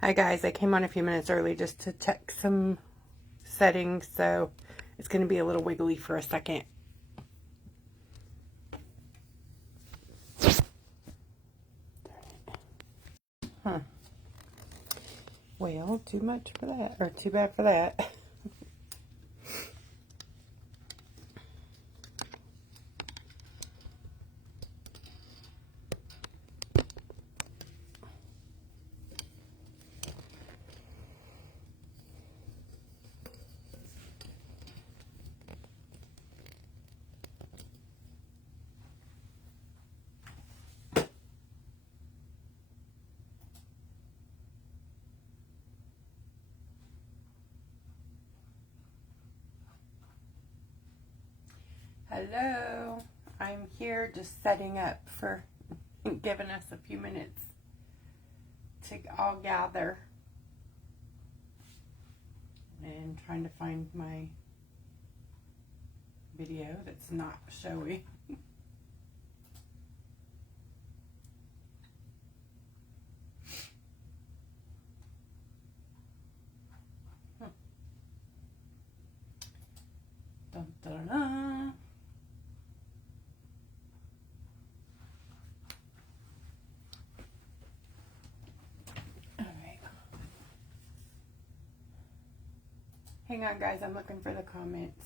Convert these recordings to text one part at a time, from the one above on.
Hi guys, I came on a few minutes early just to check some settings, so it's going to be a little wiggly for a second. Huh. Well, too much for that, or too bad for that. Hello, I'm here just setting up for giving us a few minutes to all gather and trying to find my video that's not showy. Dun, dun, dun. Hang on guys, I'm looking for the comments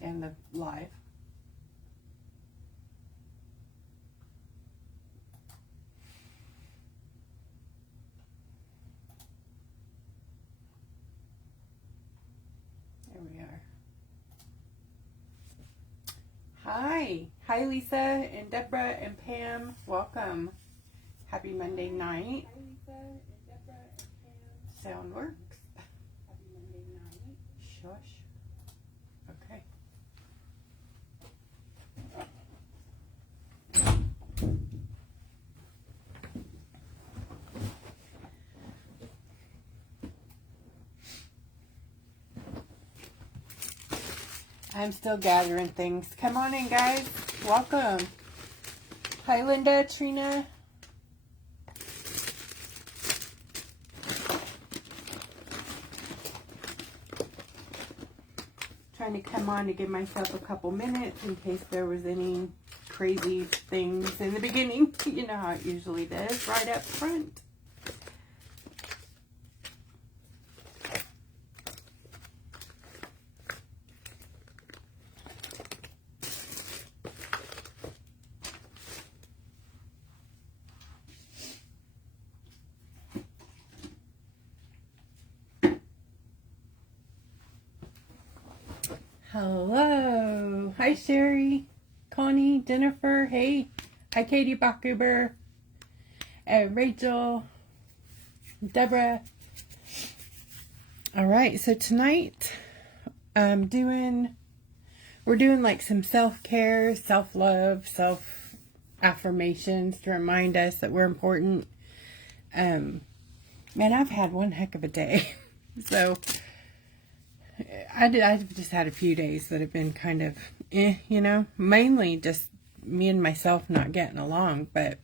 and the live. There we are. Hi Lisa and Deborah and Pam, welcome. Happy Monday night. Hi Lisa and Deborah and Pam. Sound works. Happy Monday night. Shush. Okay. I'm still gathering things. Come on in, guys. Welcome. Hi, Linda, Trina. Trying to come on to give myself a couple minutes in case there was any crazy things in the beginning. You know how it usually does, right up front. Hello. Hi, Sherry, Connie, Jennifer. Hey. Hi, Katie Bakuber. Rachel. Deborah. All right. So tonight, we're doing like some self-care, self-love, self-affirmations to remind us that we're important. Man, I've had one heck of a day. So I've just had a few days that have been kind of, you know, mainly just me and myself not getting along, but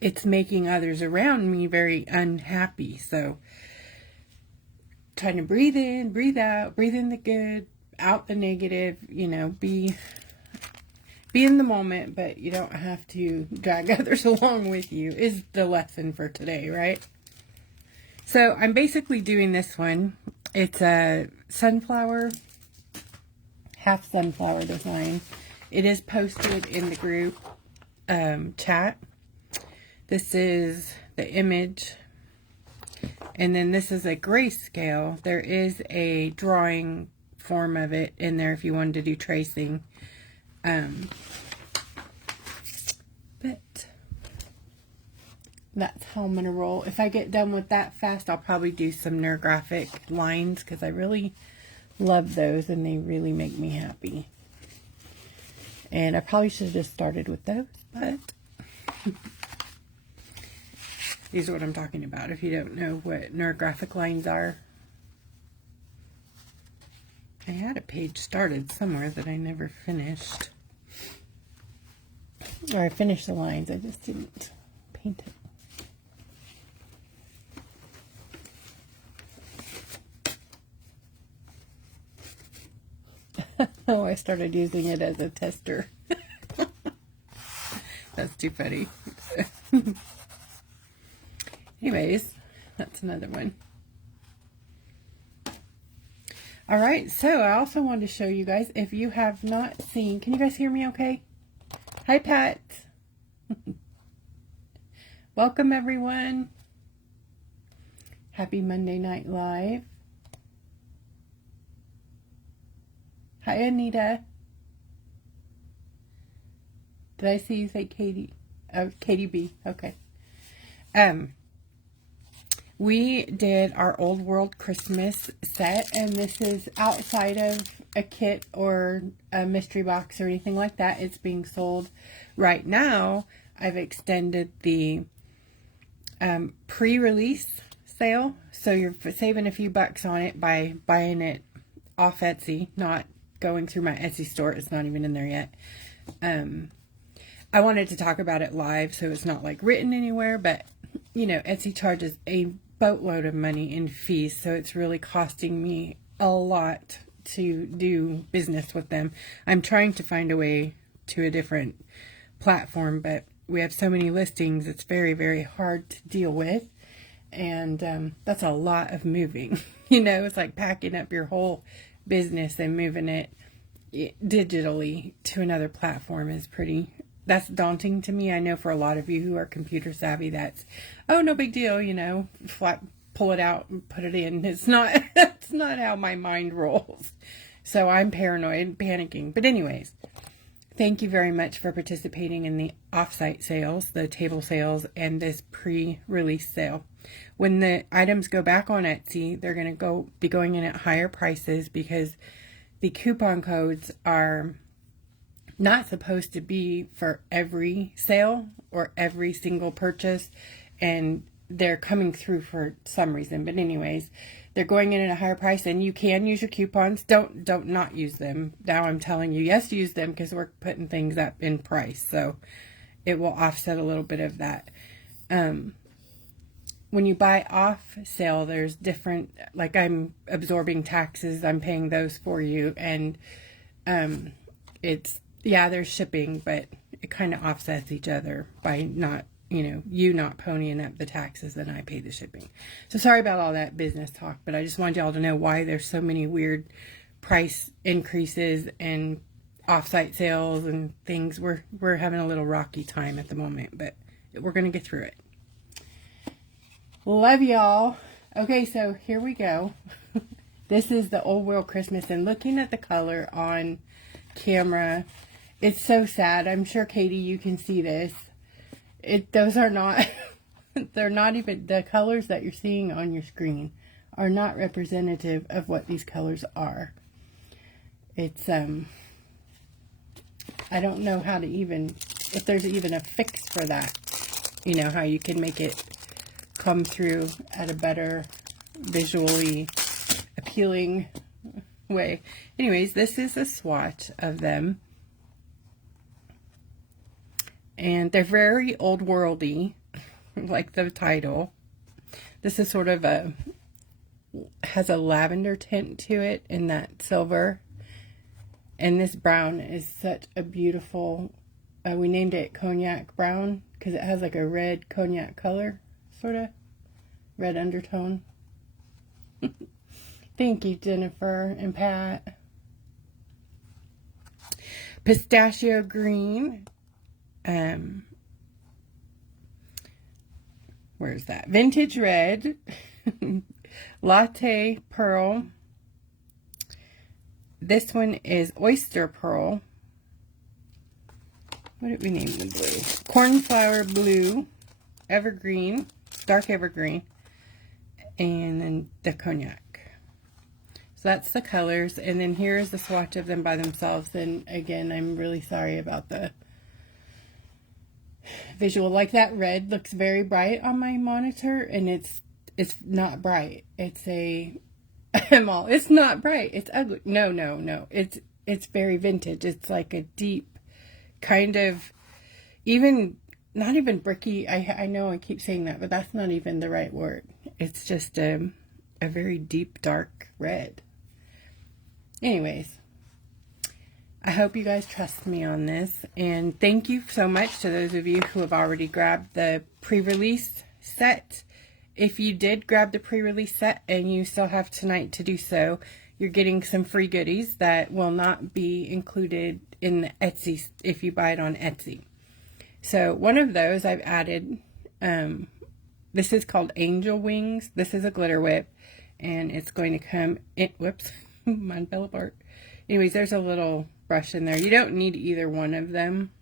it's making others around me very unhappy. So trying to breathe in, breathe out, breathe in the good, out the negative, you know, be in the moment, but you don't have to drag others along with you is the lesson for today, right? So I'm basically doing this one. It's a sunflower, half sunflower design. It is posted in the group chat. This is the image. And then this is a grayscale. There is a drawing form of it in there if you wanted to do tracing. But that's how I'm going to roll. If I get done with that fast, I'll probably do some neurographic lines because I really love those and they really make me happy. And I probably should have just started with those, but these are what I'm talking about if you don't know what neurographic lines are. I had a page started somewhere that I never finished. Or I finished the lines, I just didn't paint it. Oh, I started using it as a tester. That's too funny. Anyways, that's another one. All right, so I also wanted to show you guys, if you have not seen, can you guys hear me okay? Hi, Pat. Welcome, everyone. Happy Monday Night Live. Hi, Anita. Did I see you say Katie? Oh, Katie B. Okay. We did our Old World Christmas set, and this is outside of a kit or a mystery box or anything like that. It's being sold right now. I've extended the pre-release sale, so you're saving a few bucks on it by buying it off Etsy, not going through my Etsy store. It's not even in there yet. I wanted to talk about it live, so it's not like written anywhere, but you know, Etsy charges a boatload of money in fees, so it's really costing me a lot to do business with them. I'm trying to find a way to a different platform, but we have so many listings, it's very, very hard to deal with, and that's a lot of moving. You know, it's like packing up your whole business and moving it digitally to another platform is that's daunting to me. I know for a lot of you who are computer savvy, that's, oh, no big deal, you know, pull it out and put it in. It's not, that's not how my mind rolls. So I'm paranoid, panicking. But anyways, thank you very much for participating in the offsite sales, the table sales, and this pre-release sale. When the items go back on Etsy, they're going to be going in at higher prices because the coupon codes are not supposed to be for every sale or every single purchase, and they're coming through for some reason. But anyways, they're going in at a higher price, and you can use your coupons. Don't not use them. Now I'm telling you, yes, use them, because we're putting things up in price, so it will offset a little bit of that. When you buy off sale, there's different, like I'm absorbing taxes, I'm paying those for you, and it's, yeah, there's shipping, but it kind of offsets each other by not, you know, you not ponying up the taxes and I pay the shipping. So sorry about all that business talk, but I just wanted y'all to know why there's so many weird price increases and offsite sales and things. We're having a little rocky time at the moment, but we're going to get through it. Love y'all. Okay, so here we go. This is the Old World Christmas, and looking at the color on camera, it's so sad. I'm sure, Katie, you can see this. Those are not, they're not even, the colors that you're seeing on your screen are not representative of what these colors are. It's, I don't know how to even, if there's even a fix for that. You know, how you can make it come through at a better, visually appealing way. Anyways, this is a swatch of them. And they're very old worldy, like the title. This is sort of has a lavender tint to it in that silver. And this brown is such a beautiful, we named it cognac brown because it has like a red cognac color, sort of red undertone. Thank you, Jennifer and Pat. Pistachio green. Where's that? Vintage red. Latte pearl. This one is oyster pearl. What did we name the blue? Cornflower blue. Evergreen. Dark evergreen. And then the cognac. So that's the colors. And then here's the swatch of them by themselves. And again, I'm really sorry about the visual. Like that red looks very bright on my monitor, and it's not bright. It's it's not bright. It's ugly. No. It's very vintage. It's like a deep kind of, even not even bricky. I know I keep saying that, but that's not even the right word. It's just a very deep dark red. Anyways, I hope you guys trust me on this. And thank you so much to those of you who have already grabbed the pre-release set. If you did grab the pre-release set and you still have tonight to do so, you're getting some free goodies that will not be included in the Etsy if you buy it on Etsy. So one of those I've added, this is called Angel Wings. This is a glitter whip, and it's going to come in, whoops, mine fell apart. Anyways, there's a little brush in there. You don't need either one of them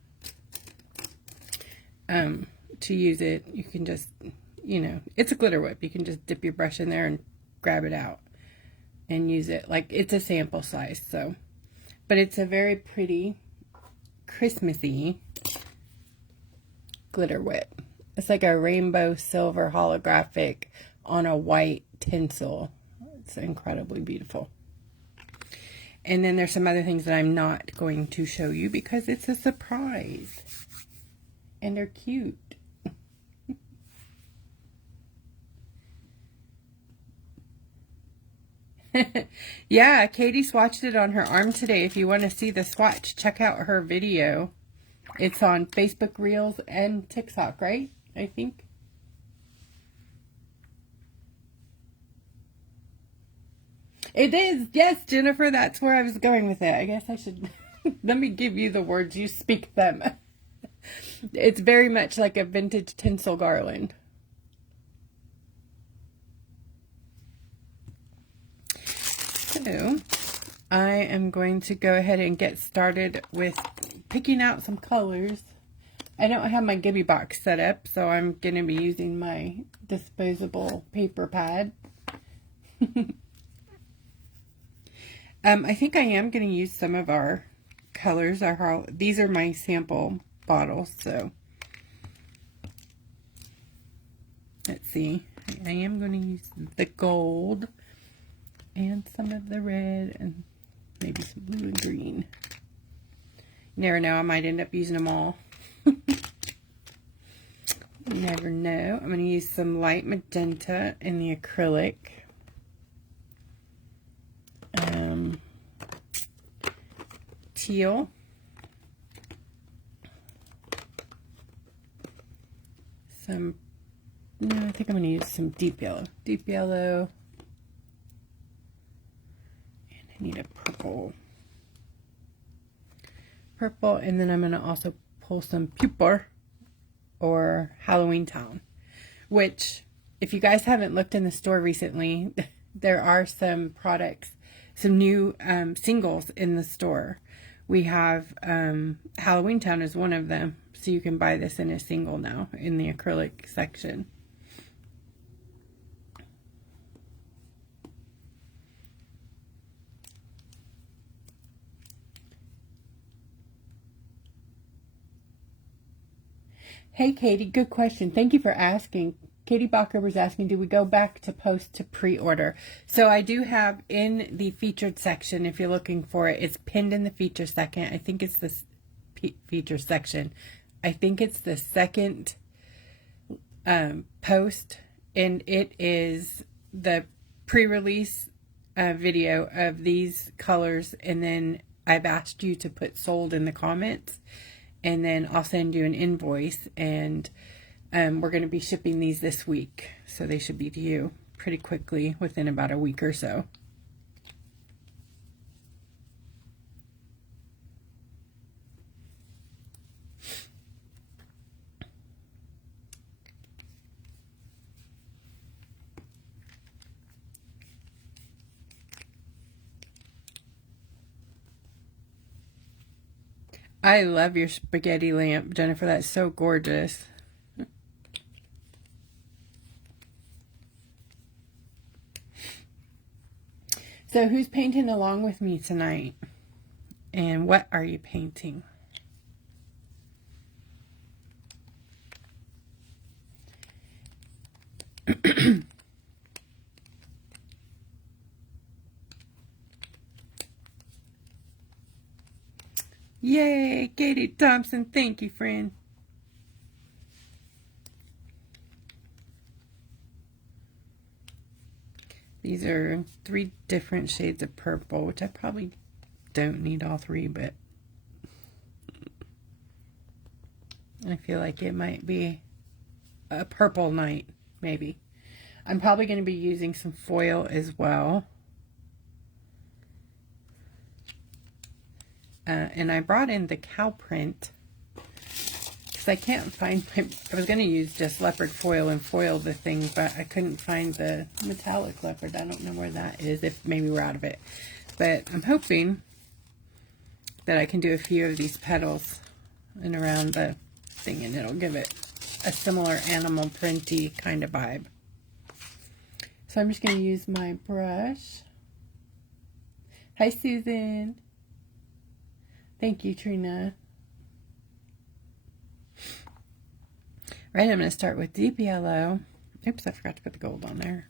to use it. You can just, you know, it's a glitter whip. You can just dip your brush in there and grab it out and use it. Like, it's a sample size, so. But it's a very pretty, Christmassy glitter whip. It's like a rainbow silver holographic on a white tinsel. It's incredibly beautiful. And then there's some other things that I'm not going to show you because it's a surprise. And they're cute. Yeah, Katie swatched it on her arm today. If you want to see the swatch, check out her video. It's on Facebook Reels and TikTok, right? I think. It is. Yes, Jennifer, that's where I was going with it. I guess I should, let me give you the words. You speak them. It's very much like a vintage tinsel garland. So, I am going to go ahead and get started with picking out some colors. I don't have my Gibby box set up, so I'm going to be using my disposable paper pad. I think I am going to use some of our colors. These are my sample bottles, so let's see. I am going to use the gold and some of the red and maybe some blue and green. You never know, I might end up using them all. You never know. I'm going to use some light magenta in the acrylic. Teal. I think I'm going to use some deep yellow. Deep yellow. And I need a purple. Purple, and then I'm going to also pull some Pupor or Halloween Town, which, if you guys haven't looked in the store recently, there are some products, some new singles in the store. We have Halloween Town is one of them, so you can buy this in a single now in the acrylic section. Hey, Katie, good question. Thank you for asking. Katie Bacher was asking, do we go back to post to pre-order? So I do have in the featured section, if you're looking for it, it's pinned in the feature section. I think it's the feature section. I think it's the second post, and it is the pre-release video of these colors, and then I've asked you to put sold in the comments, and then I'll send you an invoice, and we're going to be shipping these this week, so they should be to you pretty quickly, within about a week or so. I love your spaghetti lamp, Jennifer. That's so gorgeous. So who's painting along with me tonight? And what are you painting? Yay, KATIE Thompson. Thank you, friend. These are 3 different shades of purple, which I probably don't need all 3, but I feel like it might be a purple night, maybe. I'm probably going to be using some foil as well. And I brought in the cow print because I can't find I was going to use just leopard foil and foil the thing, but I couldn't find the metallic leopard. I don't know where that is, if maybe we're out of it. But I'm hoping that I can do a few of these petals and around the thing, and it'll give it a similar animal printy kind of vibe. So I'm just going to use my brush. Hi, Susan. Thank you, Trina. Right, I'm going to start with deep yellow. Oops, I forgot to put the gold on there.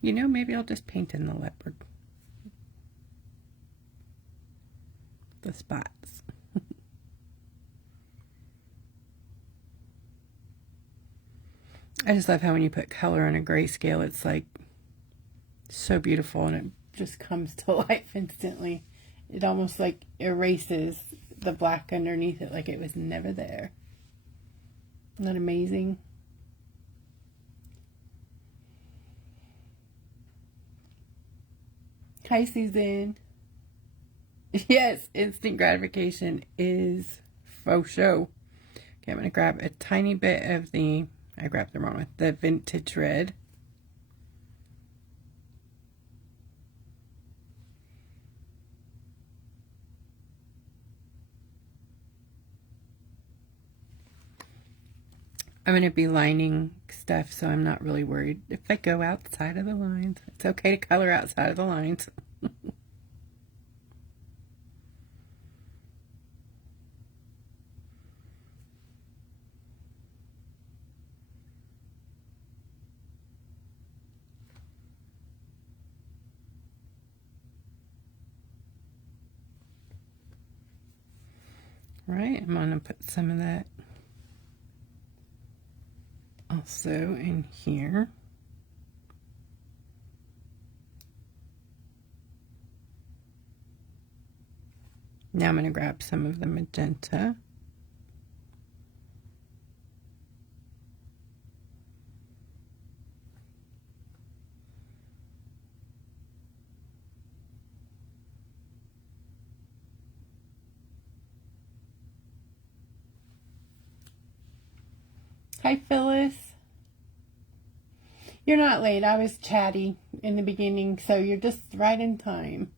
You know, maybe I'll just paint in the leopard. The spots. I just love how when you put color on a grayscale, it's like so beautiful and it just comes to life instantly. It almost like erases the black underneath it like it was never there. Isn't that amazing? Hi, Susan. Yes, instant gratification is faux show. Okay, I'm going to grab a tiny bit of the, I grabbed the wrong one, the vintage red. I'm going to be lining stuff, so I'm not really worried if I go outside of the lines. It's okay to color outside of the lines. Right, I'm going to put some of that also in here. Now I'm going to grab some of the magenta. Hi, Phyllis. You're not late. I was chatty in the beginning, so you're just right in time.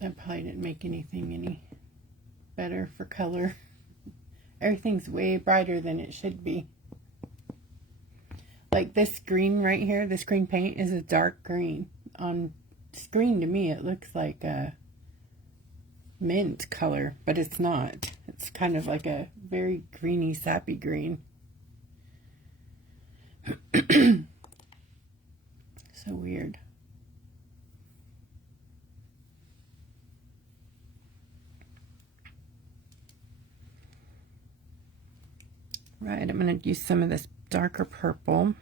That probably didn't make anything any better for color. Everything's way brighter than it should be. Like this green right here, this green paint is a dark green. On screen to me it looks like a mint color, but it's not. It's kind of like a very greeny, sappy green. So weird. Right, I'm going to use some of this darker purple.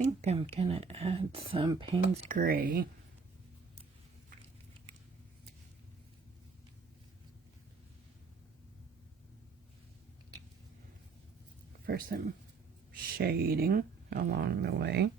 think I'm gonna add some Payne's Gray. For some shading along the way.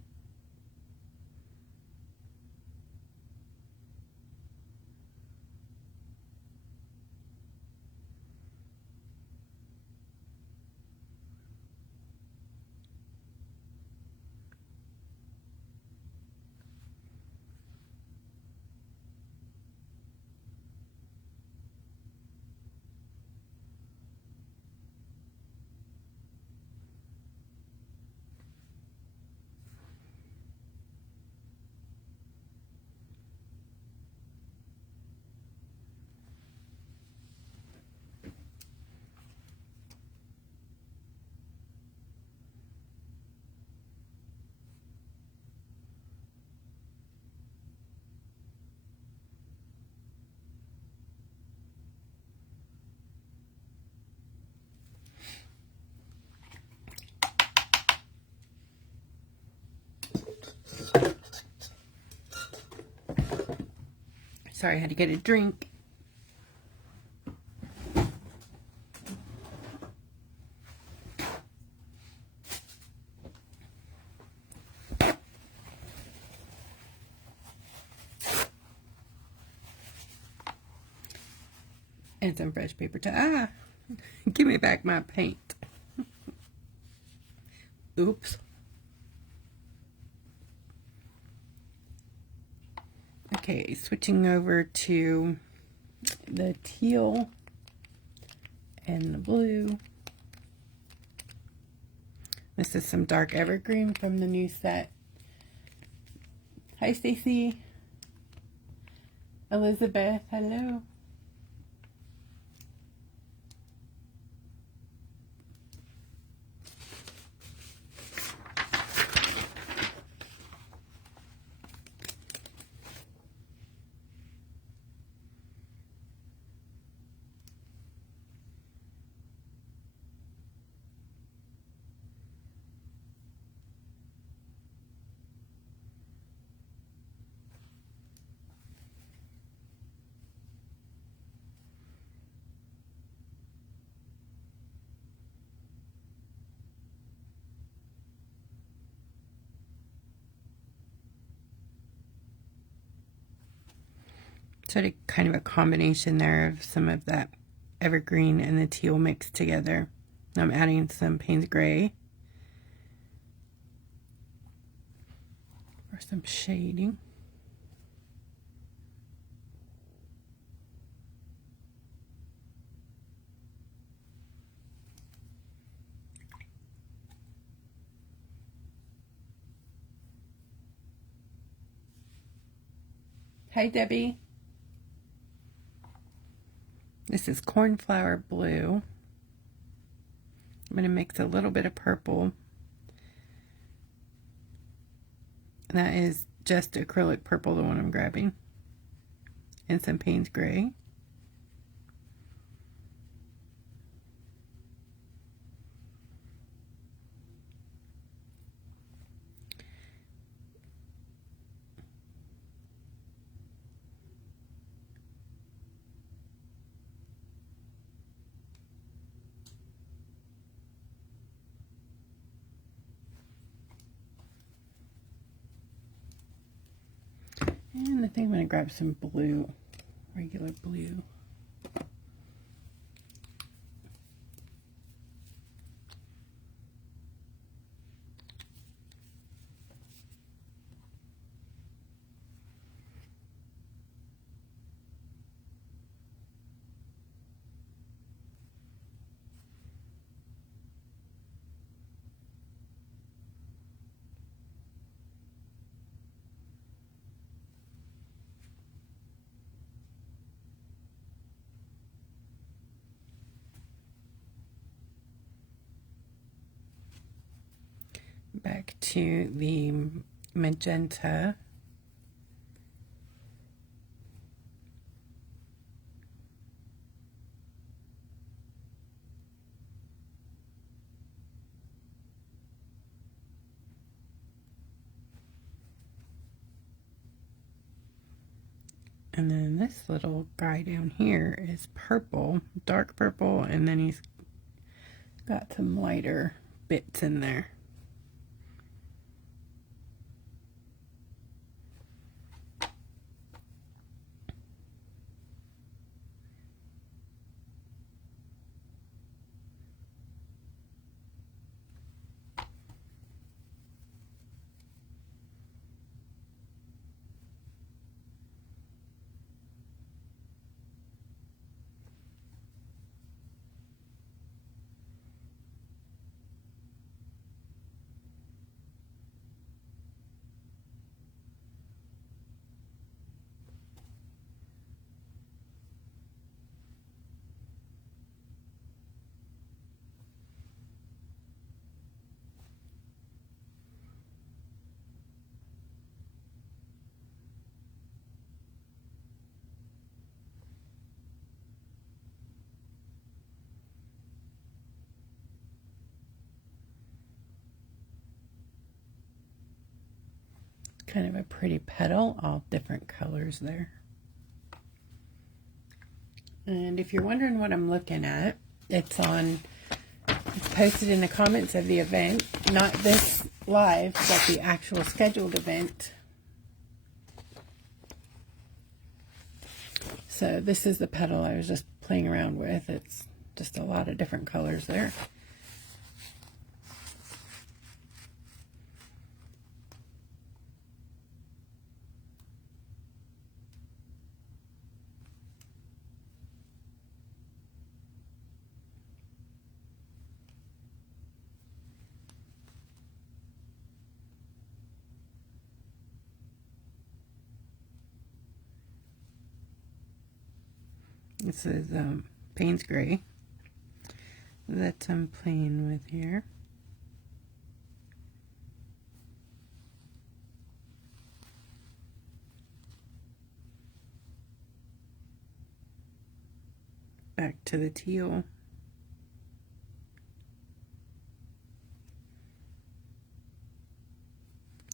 Sorry, I had to get a drink. And some fresh paper towel. Give me back my paint. Oops. Okay, switching over to the teal and the blue. This is some dark evergreen from the new set. Hi, Stacy. Elizabeth, hello. Sort of kind of a combination there of some of that evergreen and the teal mixed together. I'm adding some Payne's Gray for some shading. Hi, Debbie. This is cornflower blue. I'm going to mix a little bit of purple. And that is just acrylic purple, the one I'm grabbing. And some Payne's Gray. And I think I'm going to grab some blue, regular blue. Back to the magenta. And then this little guy down here is purple, dark purple, and then he's got some lighter bits in there. Kind of a pretty petal, all different colors there. And if you're wondering what I'm looking at, it's posted in the comments of the event, not this live, but the actual scheduled event. So this is the petal I was just playing around with. It's just a lot of different colors there. This is Payne's Gray that I'm playing with here. Back to the teal.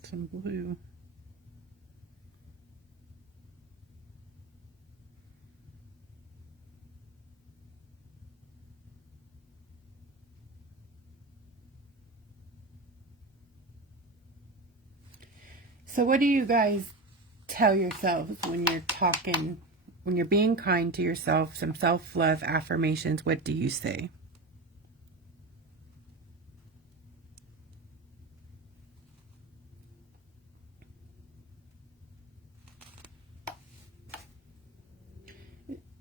Some blue. So what do you guys tell yourselves when you're talking, when you're being kind to yourself, some self-love affirmations? What do you say?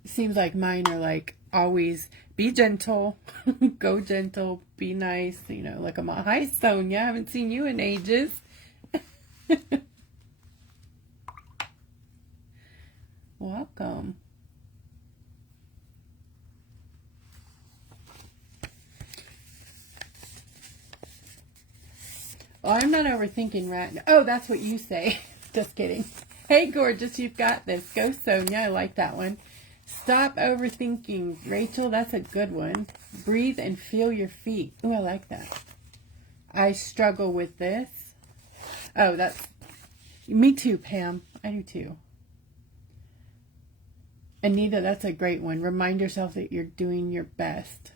Seems like mine are like always be gentle, go gentle, be nice. You know, like I'm a hi Sonia, I haven't seen you in ages. Welcome. Oh, I'm not overthinking right now. Oh, that's what you say. Just kidding. Hey, gorgeous, you've got this. Go, Sonia. I like that one. Stop overthinking. Rachel, that's a good one. Breathe and feel your feet. Oh, I like that. I struggle with this. Oh, that's... Me too, Pam. I do too. Anita, that's a great one. Remind yourself that you're doing your best.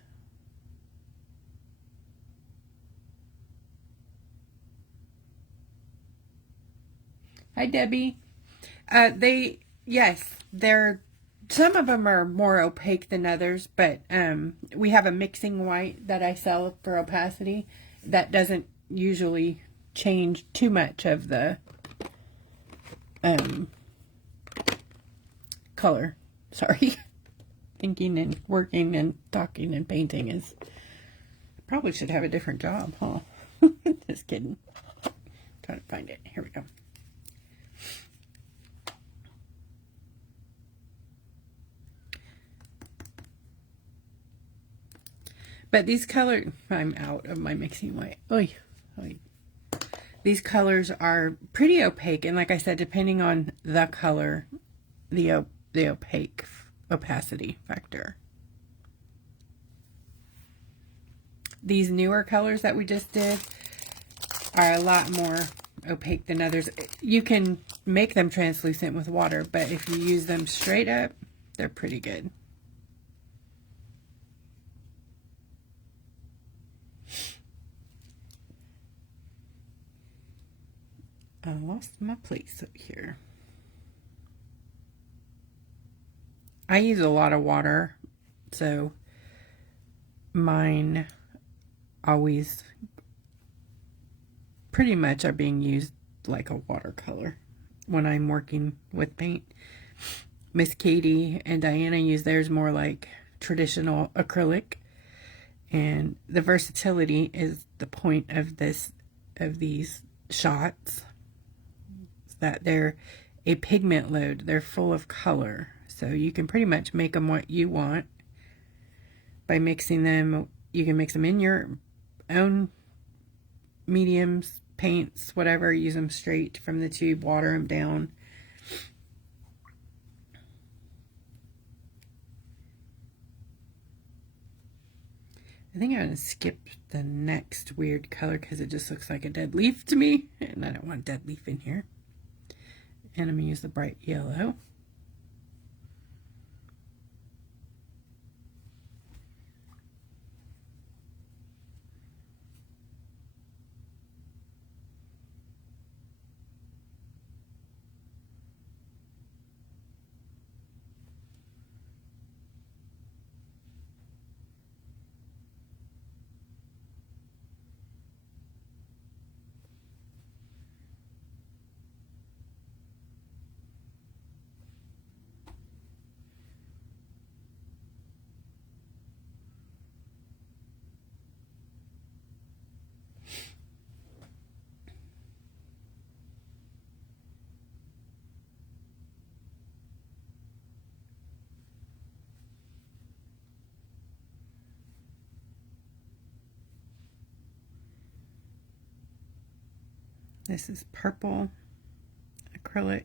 Hi, Debbie. Yes, some of them are more opaque than others, but we have a mixing white that I sell for opacity that doesn't usually change too much of the color. Sorry. Thinking and working and talking and painting is... Probably should have a different job, huh? Just kidding. Trying to find it. Here we go. But these colors... I'm out of my mixing white. Oy, oy. These colors are pretty opaque, and like I said, depending on the color, the opacity factor. These newer colors that we just did are a lot more opaque than others. You can make them translucent with water, but if you use them straight up, they're pretty good. I lost my place up here. I use a lot of water, so mine always pretty much are being used like a watercolor when I'm working with paint. Miss Katie and Diana use theirs more like traditional acrylic, and the versatility is the point of these shots, that they're a pigment load. They're full of color, so you can pretty much make them what you want by mixing them. You can mix them in your own mediums, paints, whatever. Use them straight from the tube, water them down. I think I'm going to skip the next weird color because it just looks like a dead leaf to me, and I don't want a dead leaf in here. And I'm going to use the bright yellow. This is purple acrylic.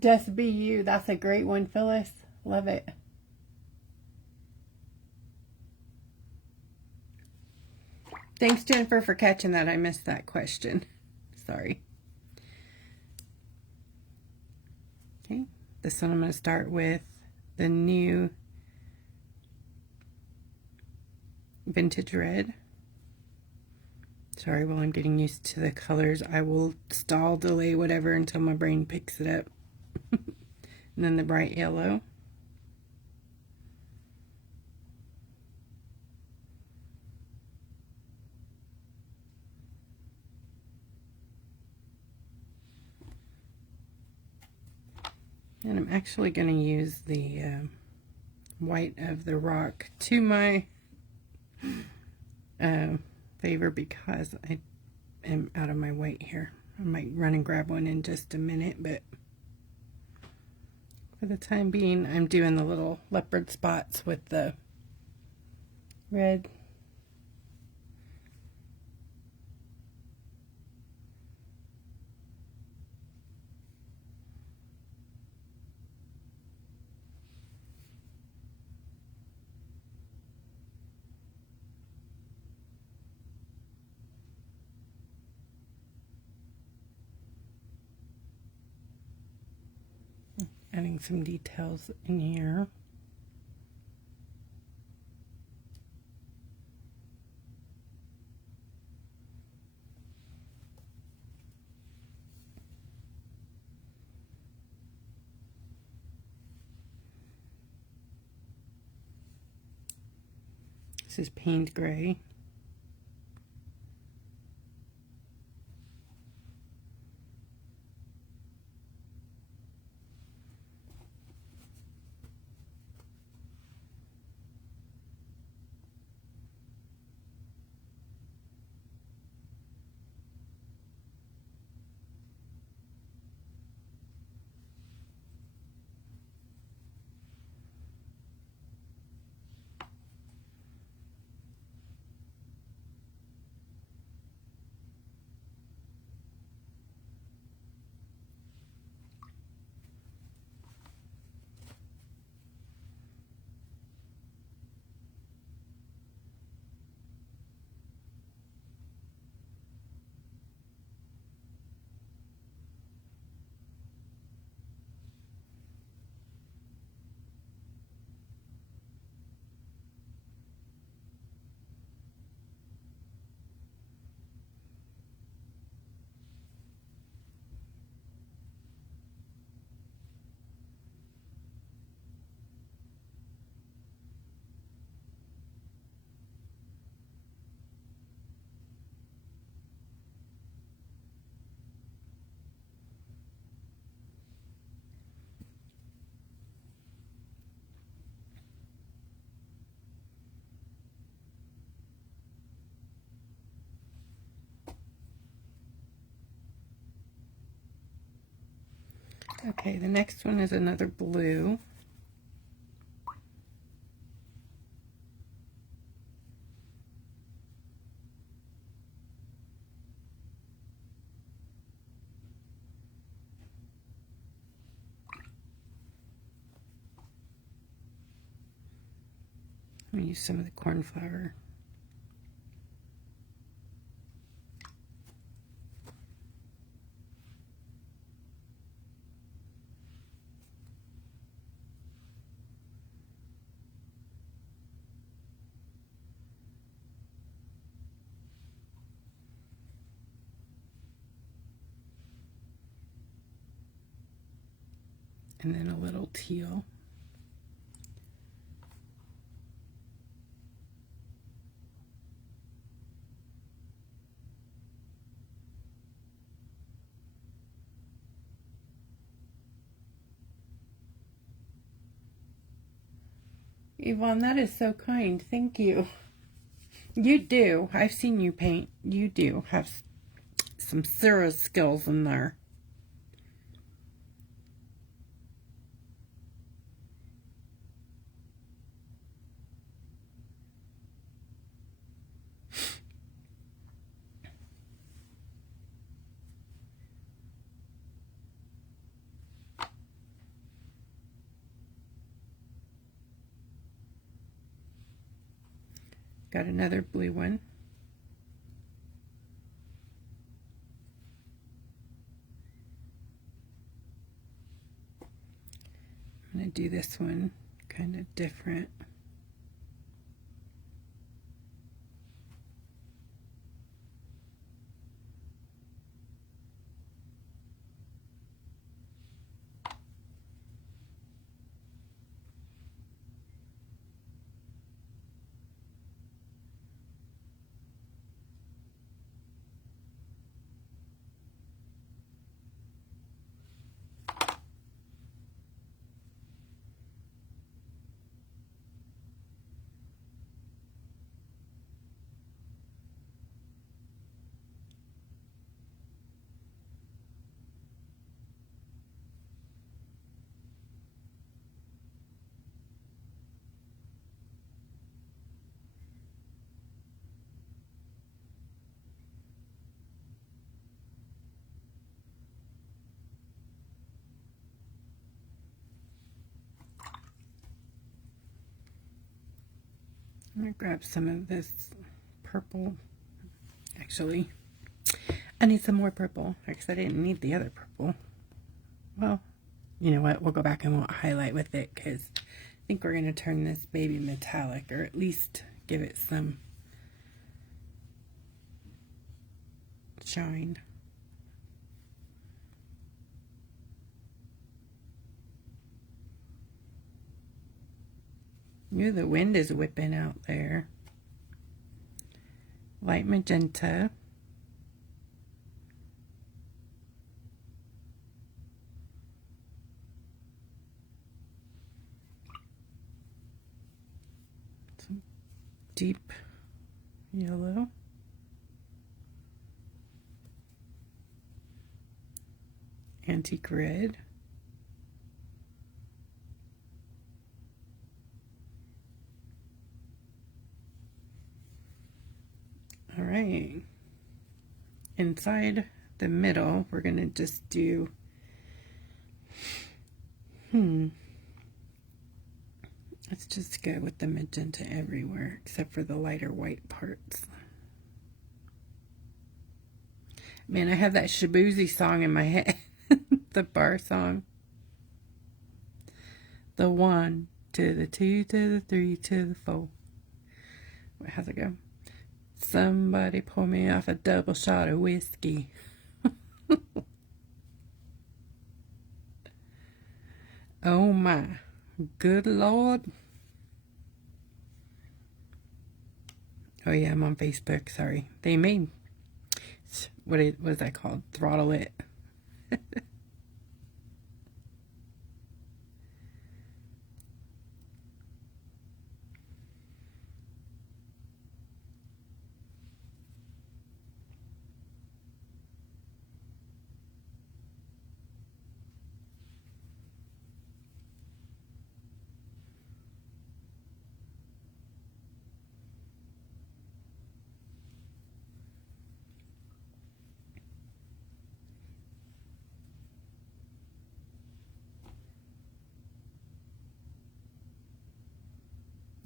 Just Be You. That's a great one, Phyllis. Love it. Thanks, Jennifer, for catching that. I missed that question. Sorry. Okay, this one I'm going to start with the new Vintage Red. Sorry, while I'm getting used to the colors, I will stall, delay, whatever until my brain picks it up. And then the bright yellow. And I'm actually going to use the white of the rock to my favor because I am out of my white here. I might run and grab one in just a minute, but for the time being, I'm doing the little leopard spots with the red. Adding some details in here. This is painted gray. Okay, the next one is another blue. I'm going to use some of the cornflower. And then a little teal. Yvonne, that is so kind. Thank you. You do. I've seen you paint. You do have some serious skills in there. Got another blue one. I'm going to do this one kind of different. I'm going to grab some of this purple. Actually, I need some more purple because I didn't need the other purple. Well, you know what? We'll go back and we'll highlight with it because I think we're going to turn this baby metallic, or at least give it some shine. Ooh, the wind is whipping out there. Light magenta. Some deep yellow. Antique red. All right. Inside the middle, we're going to just do, let's just go with the magenta everywhere except for the lighter white parts. Man, I have that Shabuzi song in my head, the bar song. The 1 to the 2 to the 3 to the 4. How's it go? Somebody pour me off a double shot of whiskey. Oh my, good Lord. Oh yeah, I'm on Facebook, sorry. They made, what is that called? Throttle it.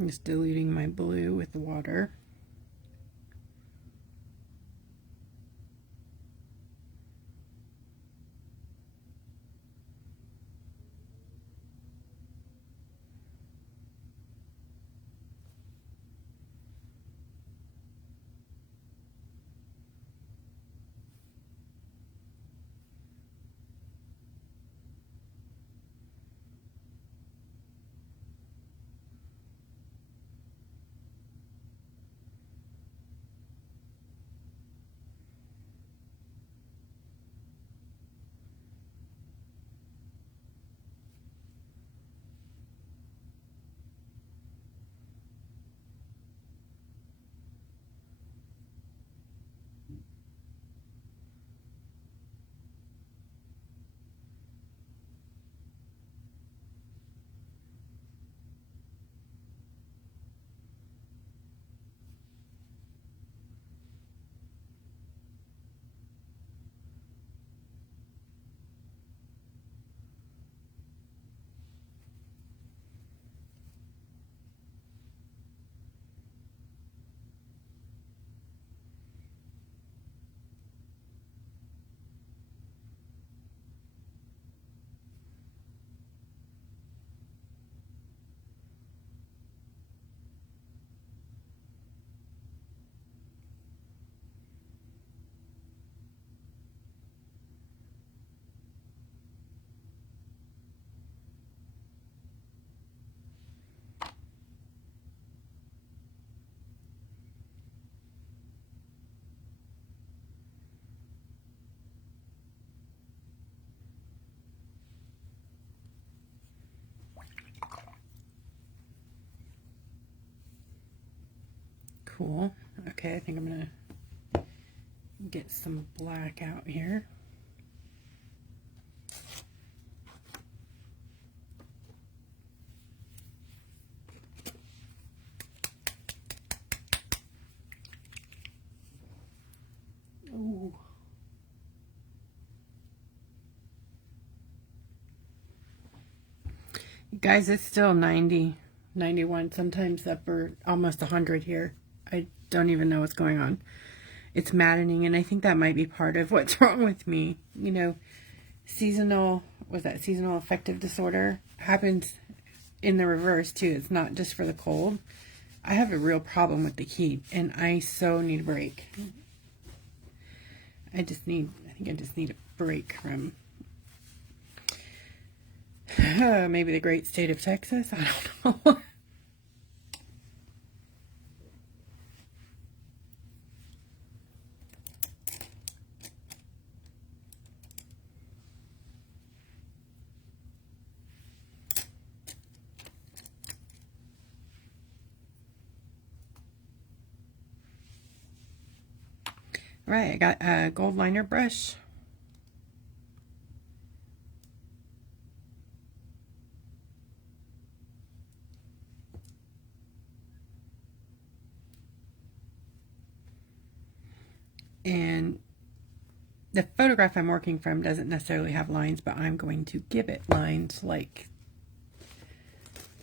I'm just diluting my blue with the water. Cool. Okay, I think I'm gonna get some black out here. Ooh. Guys, it's still 90, 91, sometimes upper, almost 100 here. I don't even know what's going on. It's maddening, and I think that might be part of what's wrong with me. You know, seasonal affective disorder happens in the reverse too. It's not just for the cold. I have a real problem with the heat, and I so need a break. I think I just need a break from maybe the great state of Texas. I don't know. Right, I got a gold liner brush. And the photograph I'm working from doesn't necessarily have lines, but I'm going to give it lines like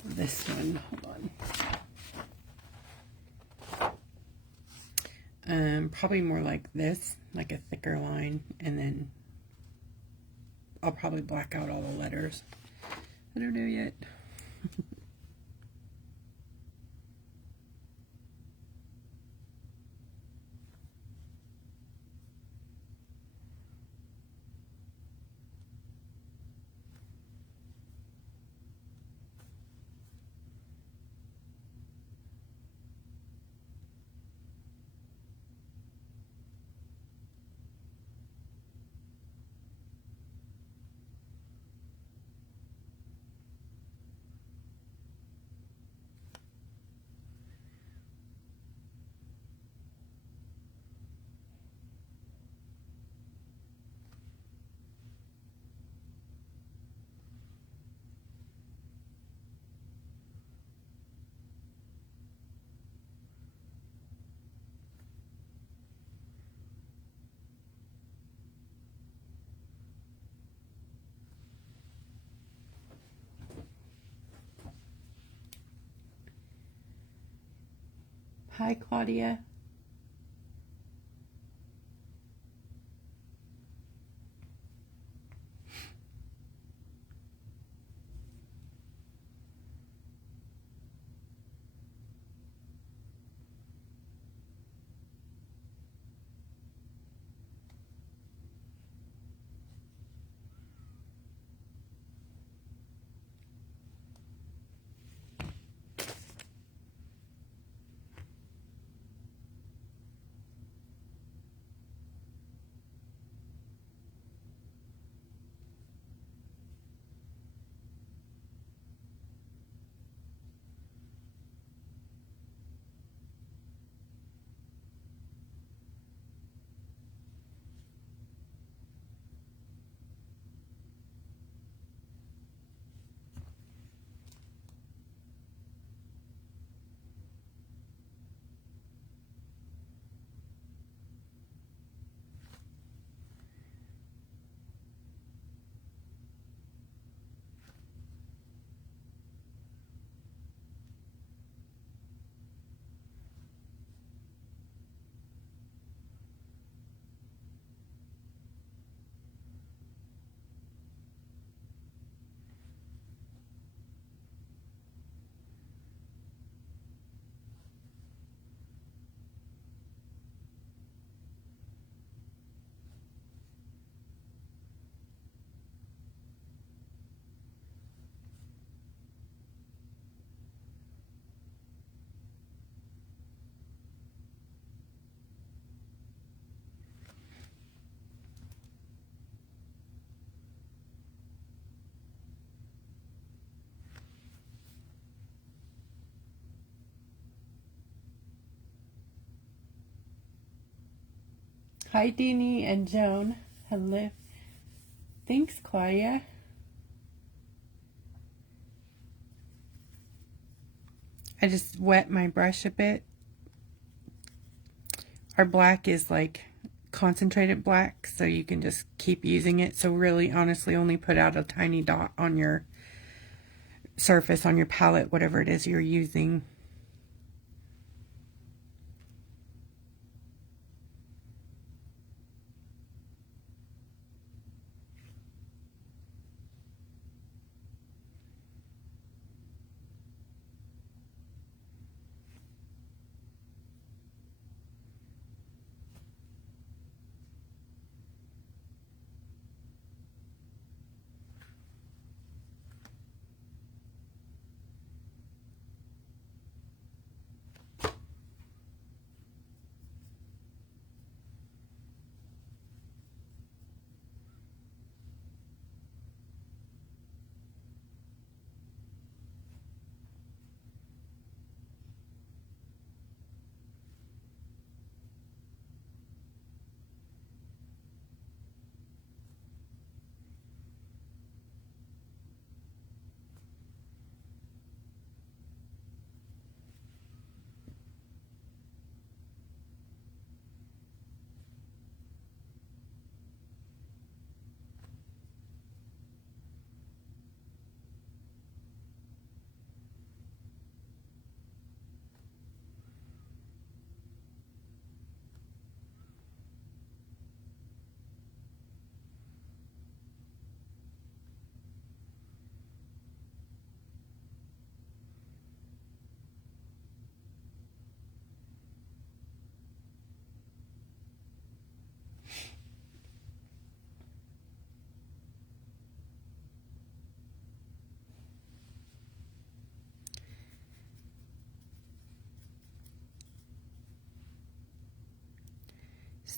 this one. Hold on. Probably more like this, like a thicker line, and then I'll probably black out all the letters. I don't know yet. Hi, Claudia. Hi, Deanie and Joan. Hello. Thanks, Claudia. I just wet my brush a bit. Our black is like concentrated black, so you can just keep using it. So really, honestly, only put out a tiny dot on your surface, on your palette, whatever it is you're using.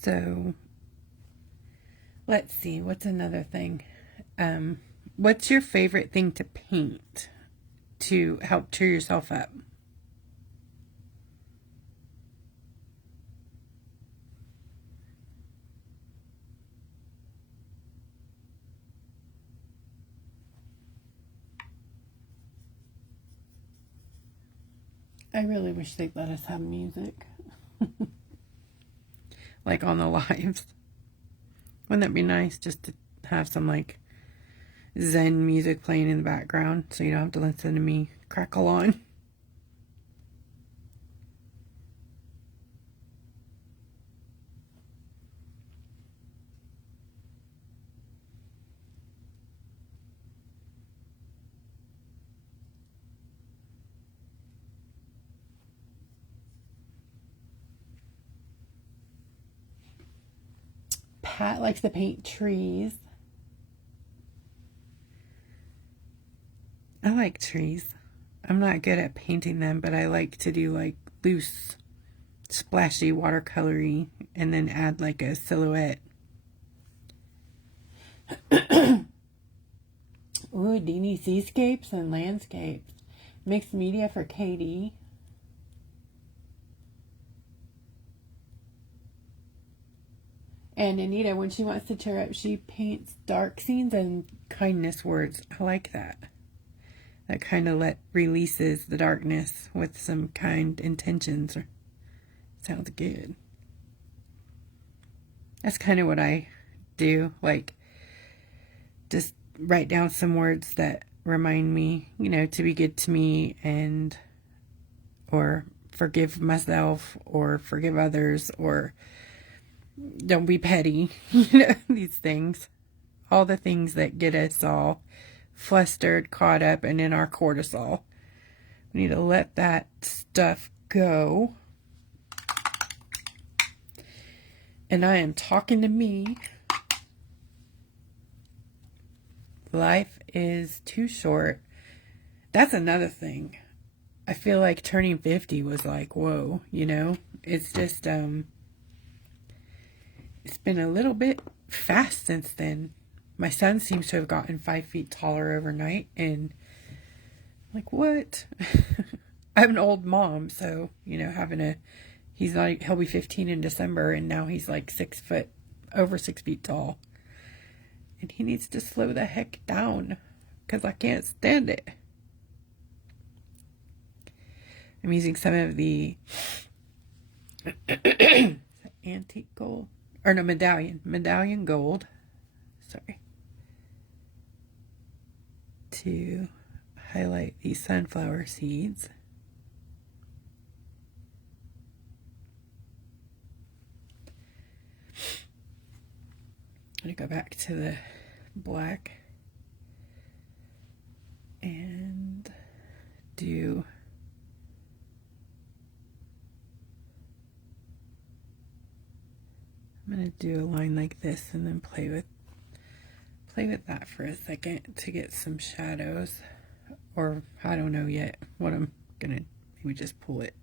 So let's see, what's another thing? What's your favorite thing to paint to help cheer yourself up? I really wish they'd let us have music. Like on the lives. Wouldn't that be nice just to have some like Zen music playing in the background so you don't have to listen to me crackle on? Kat likes to paint trees. I like trees. I'm not good at painting them, but I like to do like loose, splashy watercolory and then add like a silhouette. Ooh, Deanie Seascapes and Landscapes. Mixed media for Katie. And Anita, when she wants to cheer up, she paints dark scenes and kindness words. I like that. That kind of releases the darkness with some kind intentions. Sounds good. That's kind of what I do. Like, just write down some words that remind me, you know, to be good to me and or forgive myself or forgive others or don't be petty. You know, these things. All the things that get us all flustered, caught up, and in our cortisol. We need to let that stuff go. And I am talking to me. Life is too short. That's another thing. I feel like turning 50 was like, whoa, you know? It's just, it's been a little bit fast since then. My son seems to have gotten 5 feet taller overnight, and like, what? I have an old mom, so, you know, he'll be 15 in December, and now he's like over 6 feet tall. And he needs to slow the heck down, because I can't stand it. I'm using some of the antique gold, or no, medallion gold, sorry, to highlight these sunflower seeds. I'm going to go back to the black and do I'm going to do a line like this and then play with that for a second to get some shadows, or I don't know yet what I'm going to, maybe just pull it.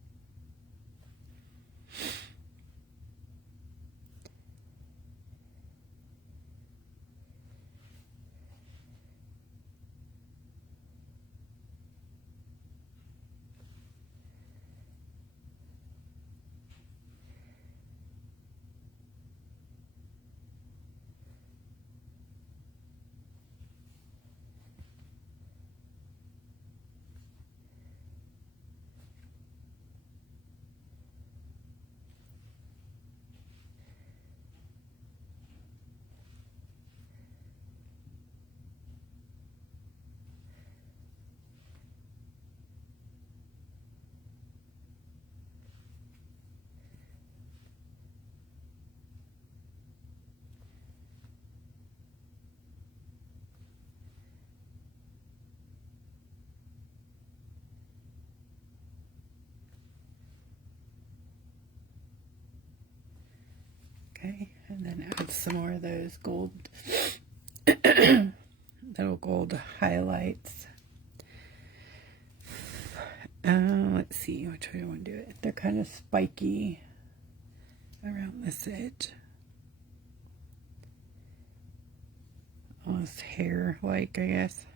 Okay, and then add some more of those gold, little gold highlights. Let's see, which way do I want to do it? They're kind of spiky around this edge. Almost hair-like, I guess.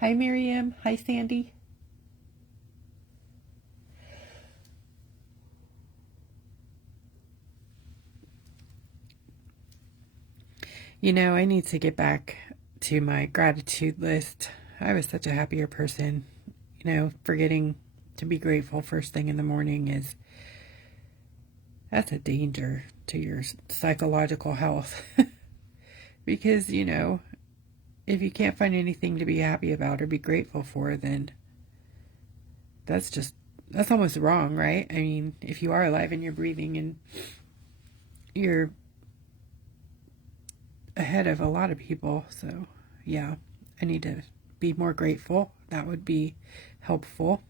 Hi, Miriam. Hi, Sandy. You know, I need to get back to my gratitude list. I was such a happier person. You know, forgetting to be grateful first thing in the morning that's a danger to your psychological health. Because, you know, if you can't find anything to be happy about or be grateful for, then that's almost wrong, right? I mean, if you are alive and you're breathing and you're ahead of a lot of people, so yeah, I need to be more grateful. That would be helpful.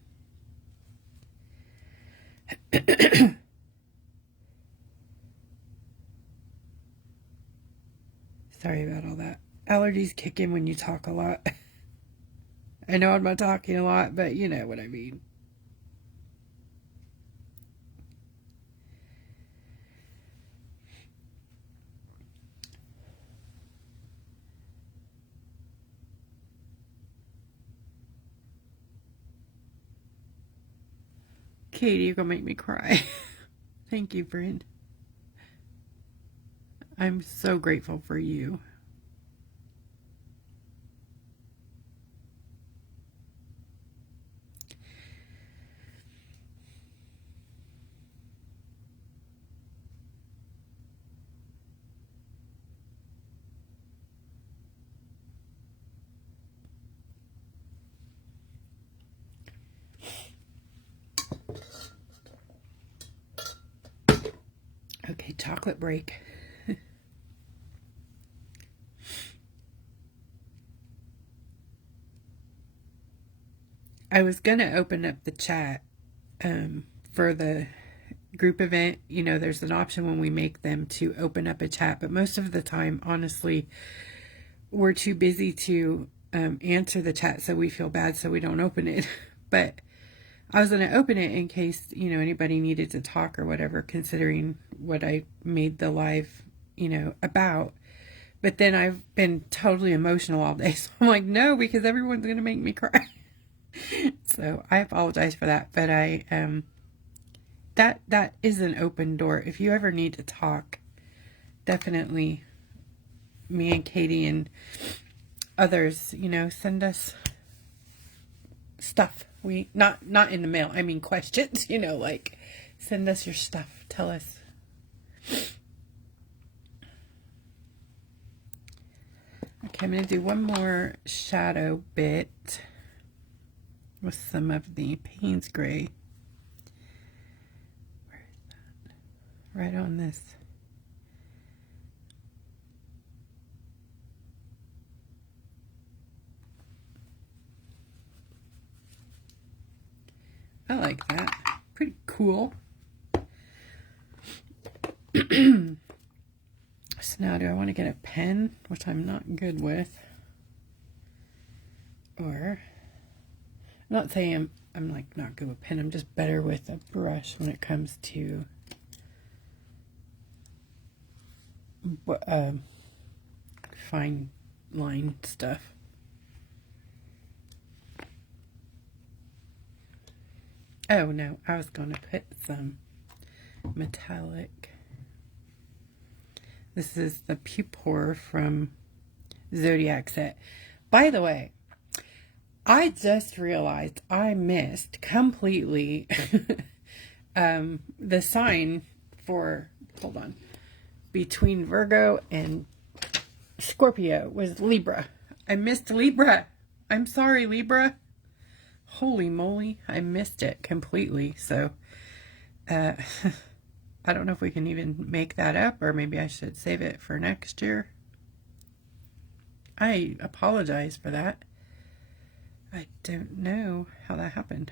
Sorry about all that. Allergies kick in when you talk a lot. I know I'm not talking a lot, but you know what I mean. Katie, you're gonna make me cry. Thank you, friend. I'm so grateful for you. Okay, chocolate break. I was gonna open up the chat for the group event. You know, there's an option when we make them to open up a chat, but most of the time, honestly, we're too busy to answer the chat, so we feel bad, so we don't open it. But I was going to open it in case, you know, anybody needed to talk or whatever, considering what I made the live, you know, about. But then I've been totally emotional all day, so I'm like, no, because everyone's going to make me cry. So I apologize for that, but that is an open door. If you ever need to talk, definitely me and Katie and others, you know, send us stuff. We not in the mail. I mean questions, you know, like send us your stuff. Tell us. Okay, I'm going to do one more shadow bit with some of the Payne's Gray. Where is that? Right on this. I like that. Pretty cool. So now do I want to get a pen, which I'm not good with? Or, I'm not saying I'm like not good with pen. I'm just better with a brush when it comes to fine line stuff. Oh no, I was going to put some metallic. This is the Pupor from Zodiac set. By the way, I just realized I missed completely the sign for, hold on, between Virgo and Scorpio was Libra. I missed Libra. I'm sorry, Libra. Holy moly, I missed it completely. So, I don't know if we can even make that up, or maybe I should save it for next year. I apologize for that. I don't know how that happened.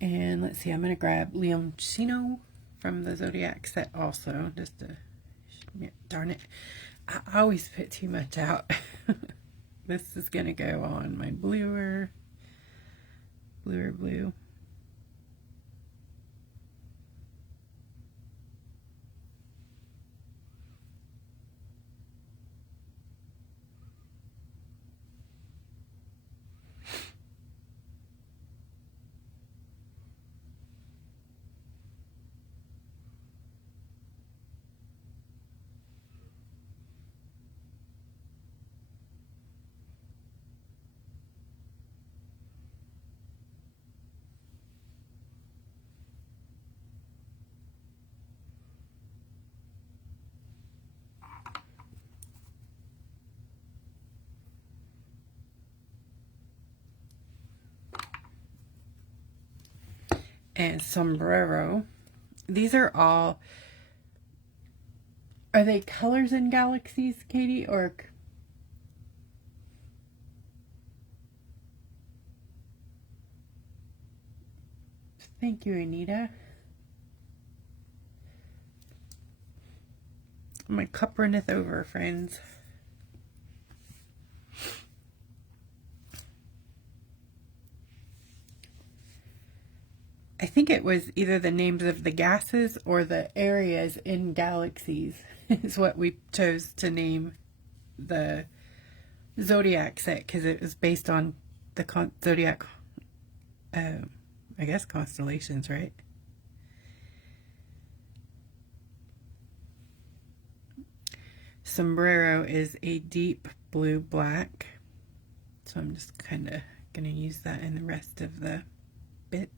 And let's see, I'm going to grab Leoncino from the Zodiac set also, just to, darn it, I always put too much out. This is going to go on my bluer blue. and sombrero. These are all, are they colors in galaxies, Katie, or? Thank you, Anita. My cup runneth over, friends. I think it was either the names of the gases or the areas in galaxies is what we chose to name the zodiac set, because it was based on the zodiac, I guess, constellations, right? Sombrero is a deep blue black, so I'm just kind of going to use that in the rest of the bits.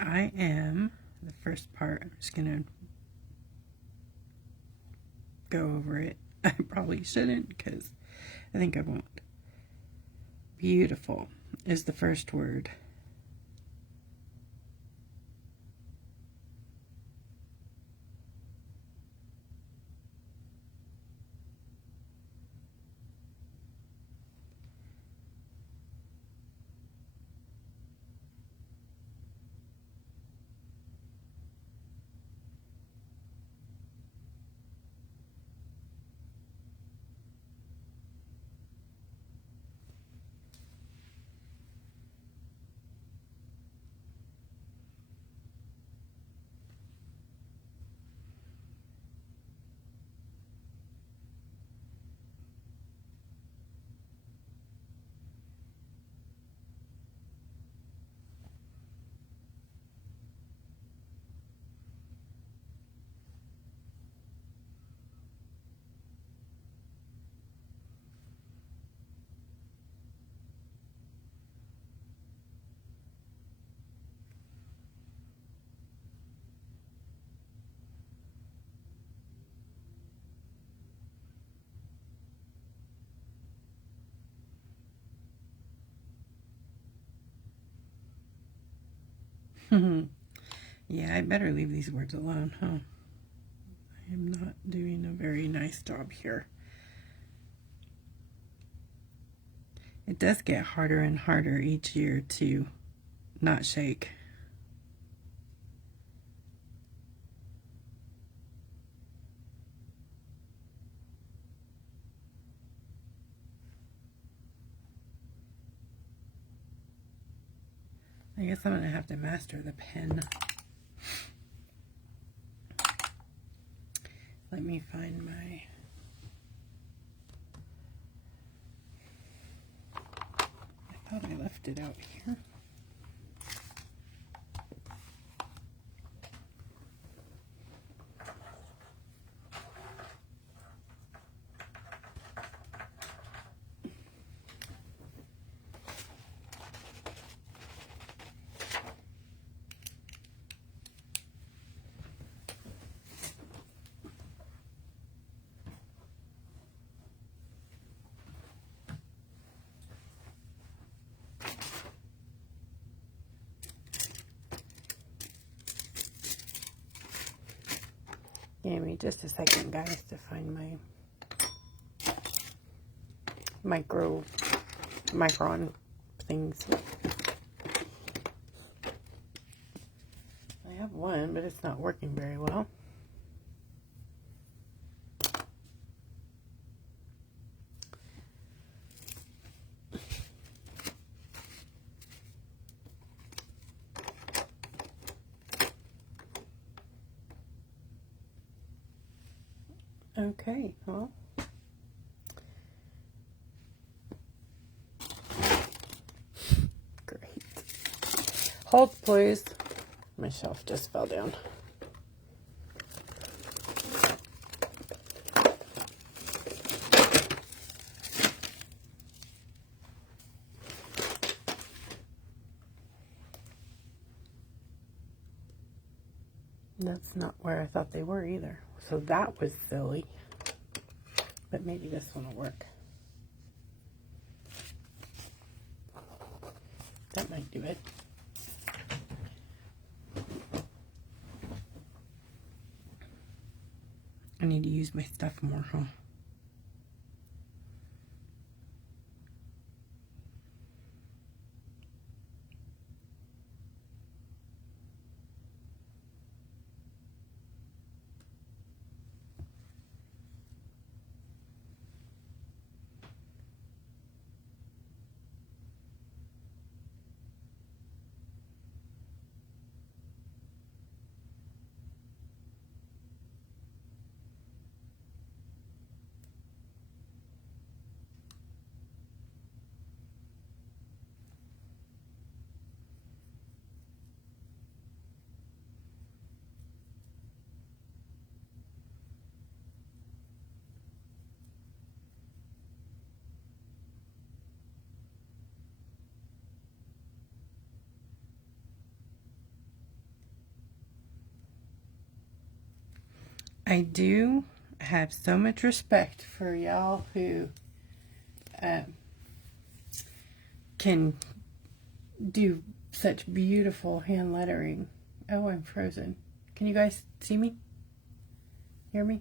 I am, the first part, I'm just going to go over it. I probably shouldn't, because I think I won't. Beautiful is the first word. Yeah, I better leave these words alone, huh? I am not doing a very nice job here. It does get harder and harder each year to not shake. I guess I'm going to have to master the pen. Let me find my... I thought I left it out here. Give me just a second, guys, to find my micron things. I have one, but it's not working very well. Okay, well, great. Hold, please. My shelf just fell down. That's not where I thought they were either. So that was silly. But maybe this one will work. That might do it. I need to use my stuff more, huh? I do have so much respect for y'all who can do such beautiful hand lettering. Oh, I'm frozen. Can you guys see me? Hear me?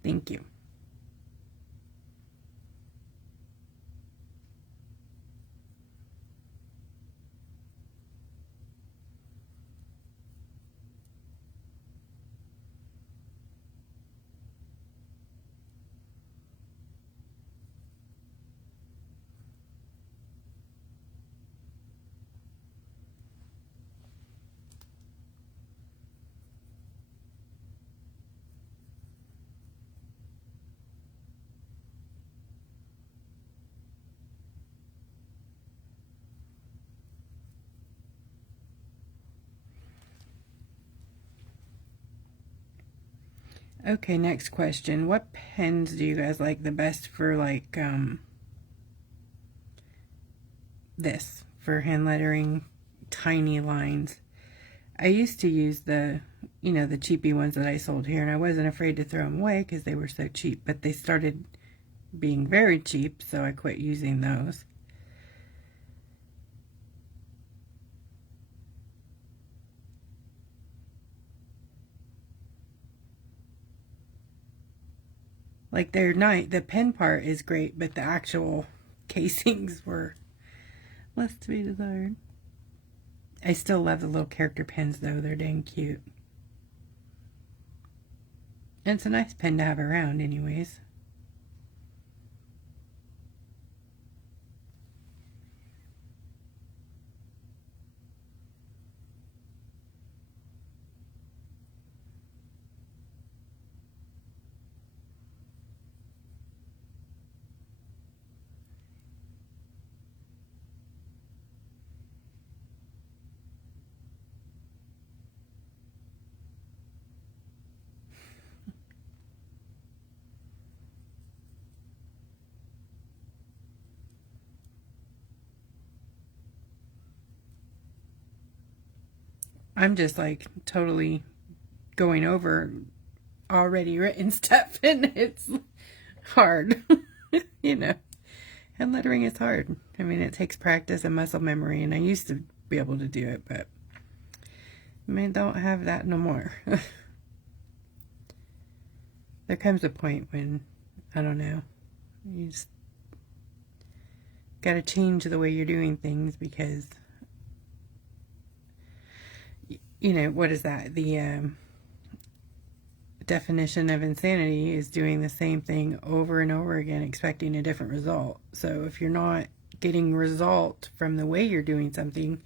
Thank you. Okay, next question. What pens do you guys like the best for, like, this, for hand lettering tiny lines? I used to use the, you know, the cheapy ones that I sold here, and I wasn't afraid to throw them away because they were so cheap, but they started being very cheap, so I quit using those. Like, they're not, the pen part is great, but the actual casings were less to be desired. I still love the little character pens, though. They're dang cute. And it's a nice pen to have around, anyways. I'm just like totally going over already written stuff, and it's hard. You know, and lettering is hard. I mean, it takes practice and muscle memory, and I used to be able to do it, but I mean, don't have that no more. There comes a point when, I don't know, you just got to change the way you're doing things, because, you know, what is that? The definition of insanity is doing the same thing over and over again, expecting a different result. So if you're not getting result from the way you're doing something,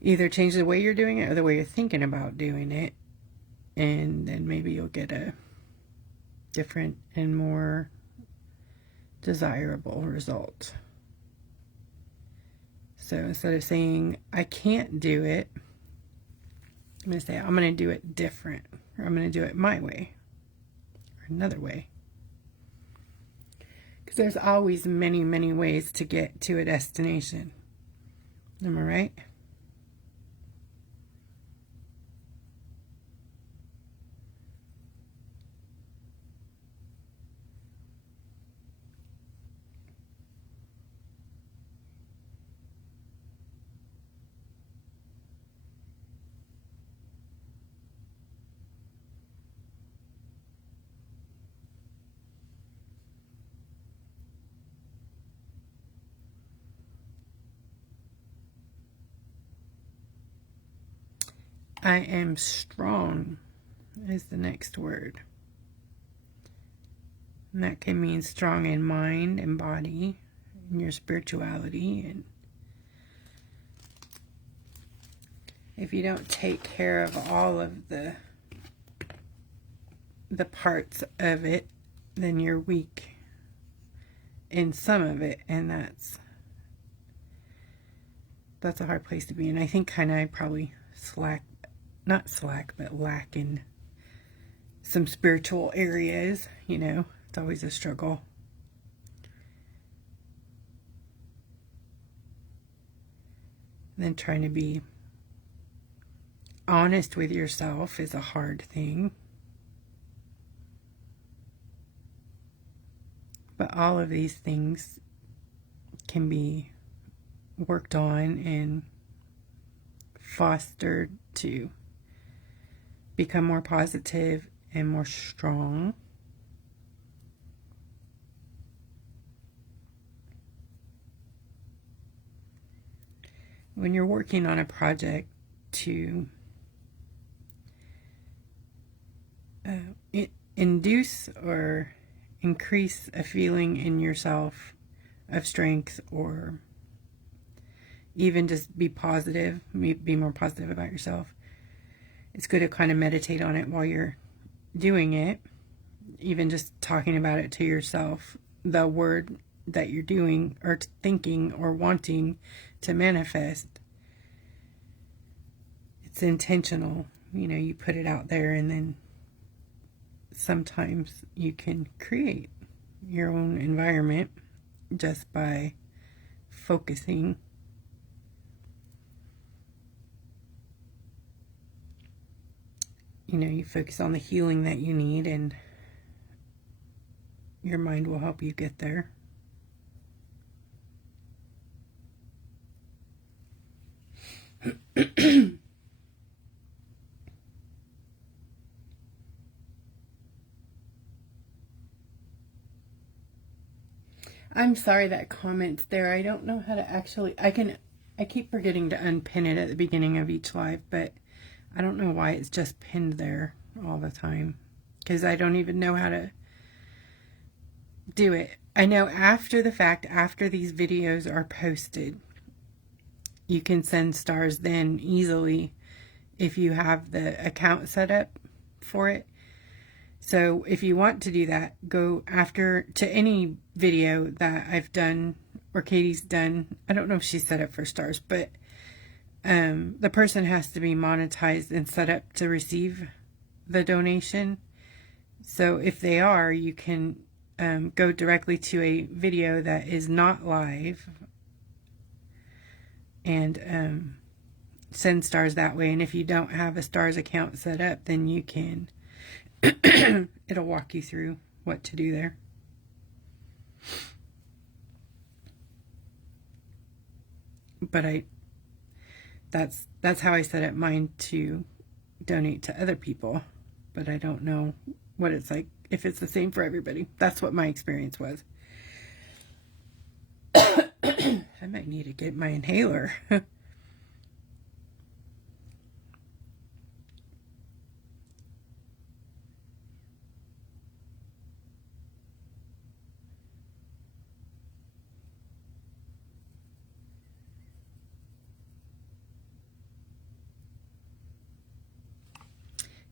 either change the way you're doing it or the way you're thinking about doing it, and then maybe you'll get a different and more desirable result. So instead of saying, I can't do it, I'm going to say, I'm going to do it different, or I'm going to do it my way, or another way. Because there's always many, many ways to get to a destination. Am I right? I am strong is the next word. And that can mean strong in mind and body, and your spirituality. And if you don't take care of all of the parts of it, then you're weak in some of it, and that's a hard place to be. And I think kind of I probably lack in some spiritual areas. You know, it's always a struggle. And then trying to be honest with yourself is a hard thing. But all of these things can be worked on and fostered to become more positive and more strong. When you're working on a project to induce or increase a feeling in yourself of strength, or even just be positive, be more positive about yourself, it's good to kind of meditate on it while you're doing it. Even just talking about it to yourself, the word that you're doing or thinking or wanting to manifest, it's intentional. You know, you put it out there, and then sometimes you can create your own environment just by focusing. You know, you focus on the healing that you need, and your mind will help you get there. I'm sorry that comment's there. I don't know how to actually, I keep forgetting to unpin it at the beginning of each live, but I don't know why it's just pinned there all the time, because I don't even know how to do it. I know after the fact, after these videos are posted, you can send stars then easily if you have the account set up for it. So if you want to do that, go after to any video that I've done or Katie's done. I don't know if she's set up for stars, but the person has to be monetized and set up to receive the donation. So if they are, you can go directly to a video that is not live, and send stars that way. And if you don't have a stars account set up, then you can. It'll walk you through what to do there. But that's how I set up mine to donate to other people. But I don't know what it's like, if it's the same for everybody. That's what my experience was. I might need to get my inhaler.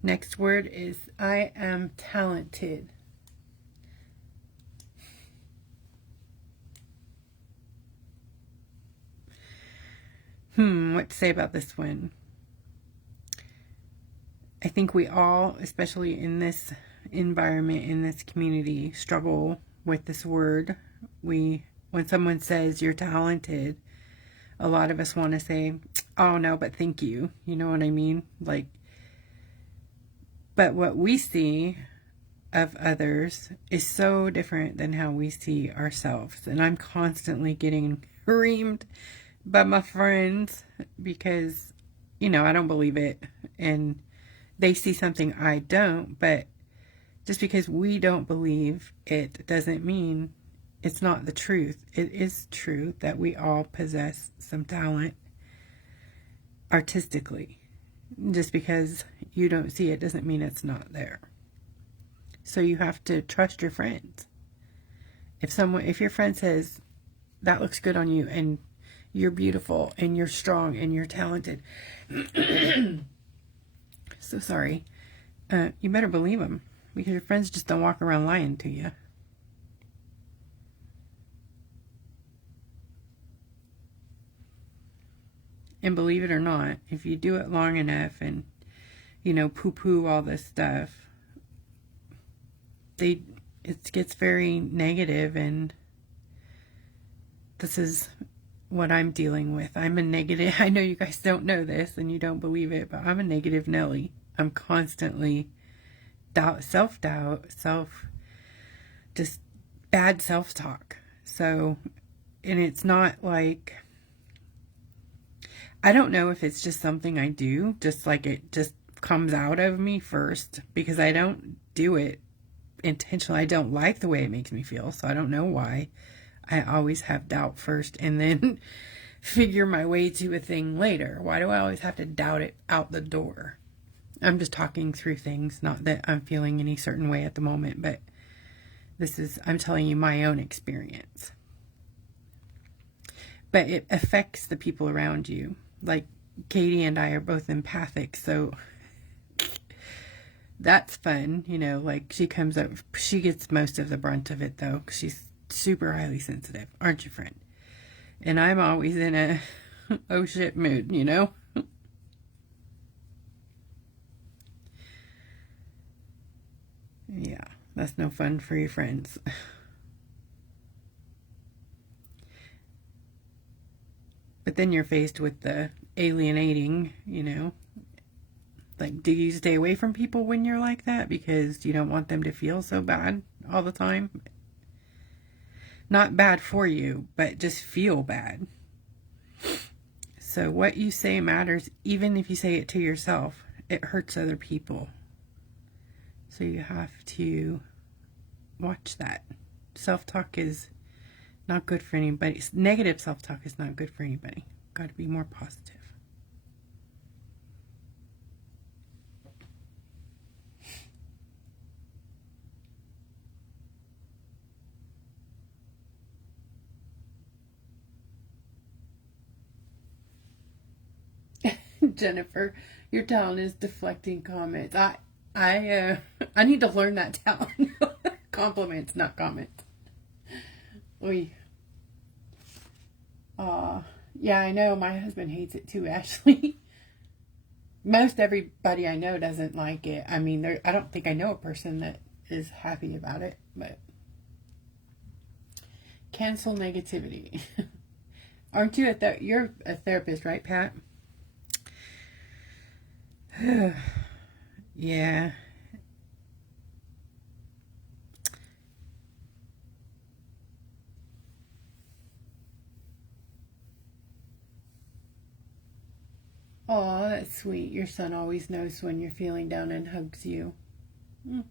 Next word is I am talented. What to say about this one? I think we all, especially in this environment, in this community, struggle with this word. When someone says you're talented, a lot of us want to say, oh no, but thank you. You know what I mean? Like, but what we see of others is so different than how we see ourselves. And I'm constantly getting reamed by my friends because, I don't believe it. And they see something I don't. But just because we don't believe it doesn't mean it's not the truth. It is true that we all possess some talent artistically. Just because you don't see it doesn't mean it's not there. So you have to trust your friends. If your friend says, that looks good on you, and you're beautiful, and you're strong, and you're talented, so sorry, you better believe them, because your friends just don't walk around lying to you. And believe it or not, if you do it long enough and, poo-poo all this stuff, it gets very negative, and this is what I'm dealing with. I'm a negative. I know you guys don't know this and you don't believe it, but I'm a negative Nelly. I'm constantly self-doubt, just bad self-talk. So, and it's not like, I don't know if it's just something I do, just like it just comes out of me first, because I don't do it intentionally. I don't like the way it makes me feel, so I don't know why. I always have doubt first and then figure my way to a thing later. Why do I always have to doubt it out the door? I'm just talking through things, not that I'm feeling any certain way at the moment, but I'm telling you my own experience. But it affects the people around you. Like, Katie and I are both empathic, so that's fun, like she comes up, she gets most of the brunt of it though, 'cause she's super highly sensitive, aren't you, friend? And I'm always in a oh shit mood, Yeah, that's no fun for your friends. But then you're faced with the alienating, like, do you stay away from people when you're like that because you don't want them to feel so bad all the time? Not bad for you, but just feel bad. So what you say matters, even if you say it to yourself. It hurts other people. So you have to watch that. Self-talk is not good for anybody. Negative self-talk is not good for anybody. Got to be more positive. Jennifer, your talent is deflecting comments. I need to learn that talent. Compliments, not comments. Oy. Yeah, I know. My husband hates it too, Ashley. Most everybody I know doesn't like it. I mean, I don't think I know a person that is happy about it, but cancel negativity. Aren't you you're a therapist, right, Pat? Yeah. Oh, that's sweet. Your son always knows when you're feeling down and hugs you. Mm.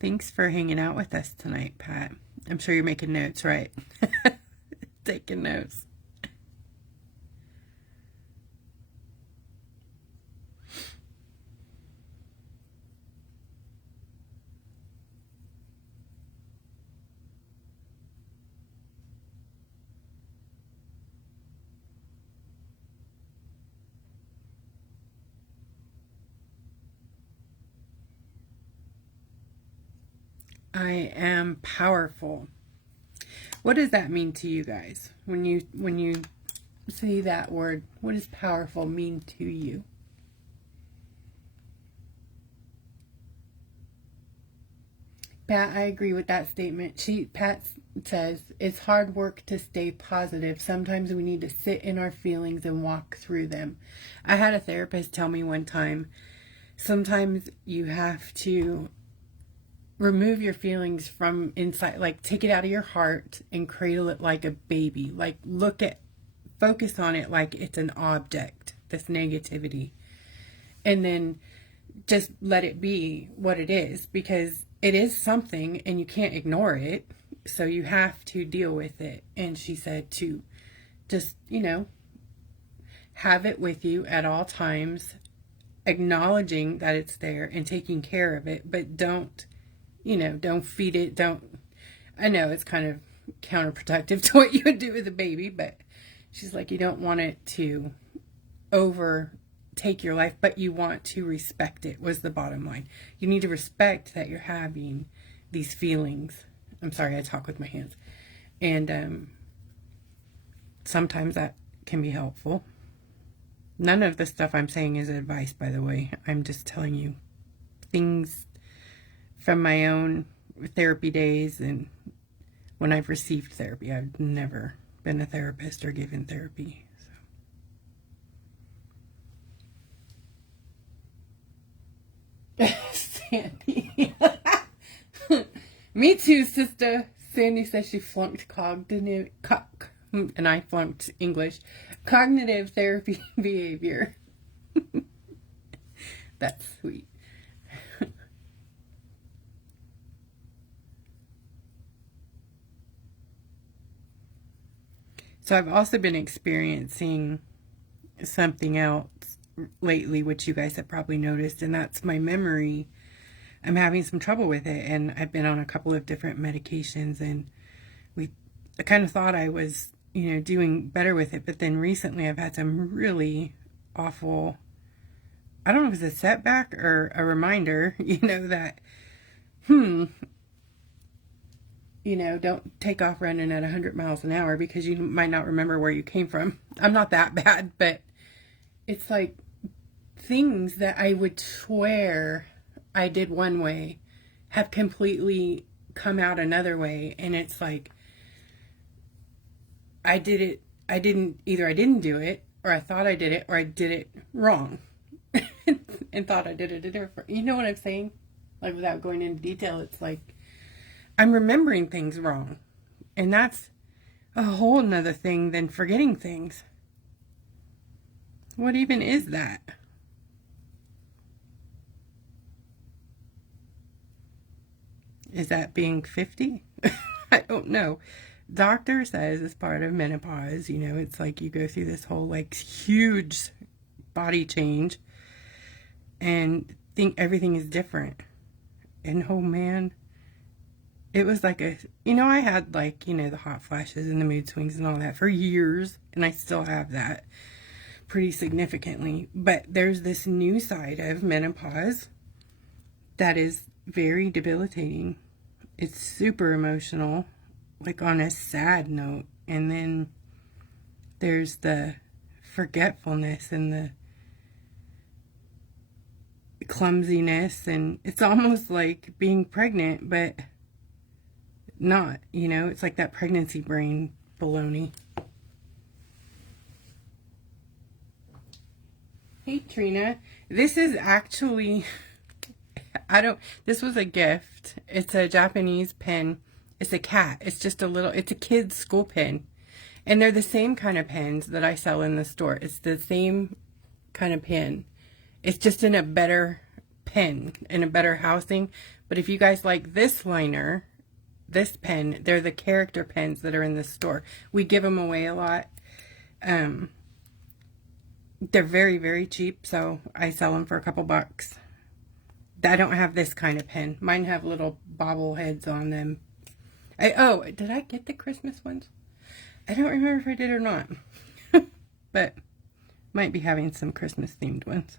Thanks for hanging out with us tonight, Pat. I'm sure you're making notes, right? Taking notes. I am powerful. What does that mean to you guys? When you say that word, what does powerful mean to you? Pat, I agree with that statement. Pat says, it's hard work to stay positive. Sometimes we need to sit in our feelings and walk through them. I had a therapist tell me one time, sometimes you have to remove your feelings from inside, like take it out of your heart and cradle it like a baby. Like focus on it like it's an object, this negativity. And then just let it be what it is, because it is something and you can't ignore it. So you have to deal with it. And she said to just, have it with you at all times, acknowledging that it's there and taking care of it, but don't feed it. I know it's kind of counterproductive to what you would do with a baby, but she's like, you don't want it to overtake your life, but you want to respect it, was the bottom line. You need to respect that you're having these feelings. I'm sorry, I talk with my hands. And sometimes that can be helpful. None of the stuff I'm saying is advice, by the way. I'm just telling you things from my own therapy days and when I've received therapy. I've never been a therapist or given therapy. So. Sandy. Me too, sister. Sandy says she flunked and I flunked English. Cognitive therapy behavior. That's sweet. So I've also been experiencing something else lately, which you guys have probably noticed, and that's my memory. I'm having some trouble with it, and I've been on a couple of different medications, and I kind of thought I was, doing better with it, but then recently I've had some really awful, I don't know if it's a setback or a reminder, that, don't take off running at 100 miles an hour because you might not remember where you came from. I'm not that bad, but it's like things that I would swear I did one way have completely come out another way. And it's like, I didn't do it, or I thought I did it, or I did it wrong and thought I did it different. You know what I'm saying? Like, without going into detail, it's like, I'm remembering things wrong. And that's a whole nother thing than forgetting things. What even is that? Is that being 50? I don't know. Doctor says as part of menopause, it's like you go through this whole like huge body change and think everything is different. And oh man, it was like I had like, the hot flashes and the mood swings and all that for years. And I still have that pretty significantly. But there's this new side of menopause that is very debilitating. It's super emotional, like on a sad note. And then there's the forgetfulness and the clumsiness. And it's almost like being pregnant, but not, you know, it's like that pregnancy brain baloney. Hey Trina, this is actually, this was a gift. It's a Japanese pen. It's a cat. It's just a little, it's a kid's school pen. And they're the same kind of pens that I sell in the store. It's the same kind of pen. It's just in a better pen, in a better housing. But if you guys like this liner, this pen, they're the character pens that are in the store. We give them away a lot. They're very, very cheap, so I sell them for a couple bucks. I don't have this kind of pen. Mine have little bobble heads on them. Oh, did I get the Christmas ones? I don't remember if I did or not. But might be having some Christmas themed ones.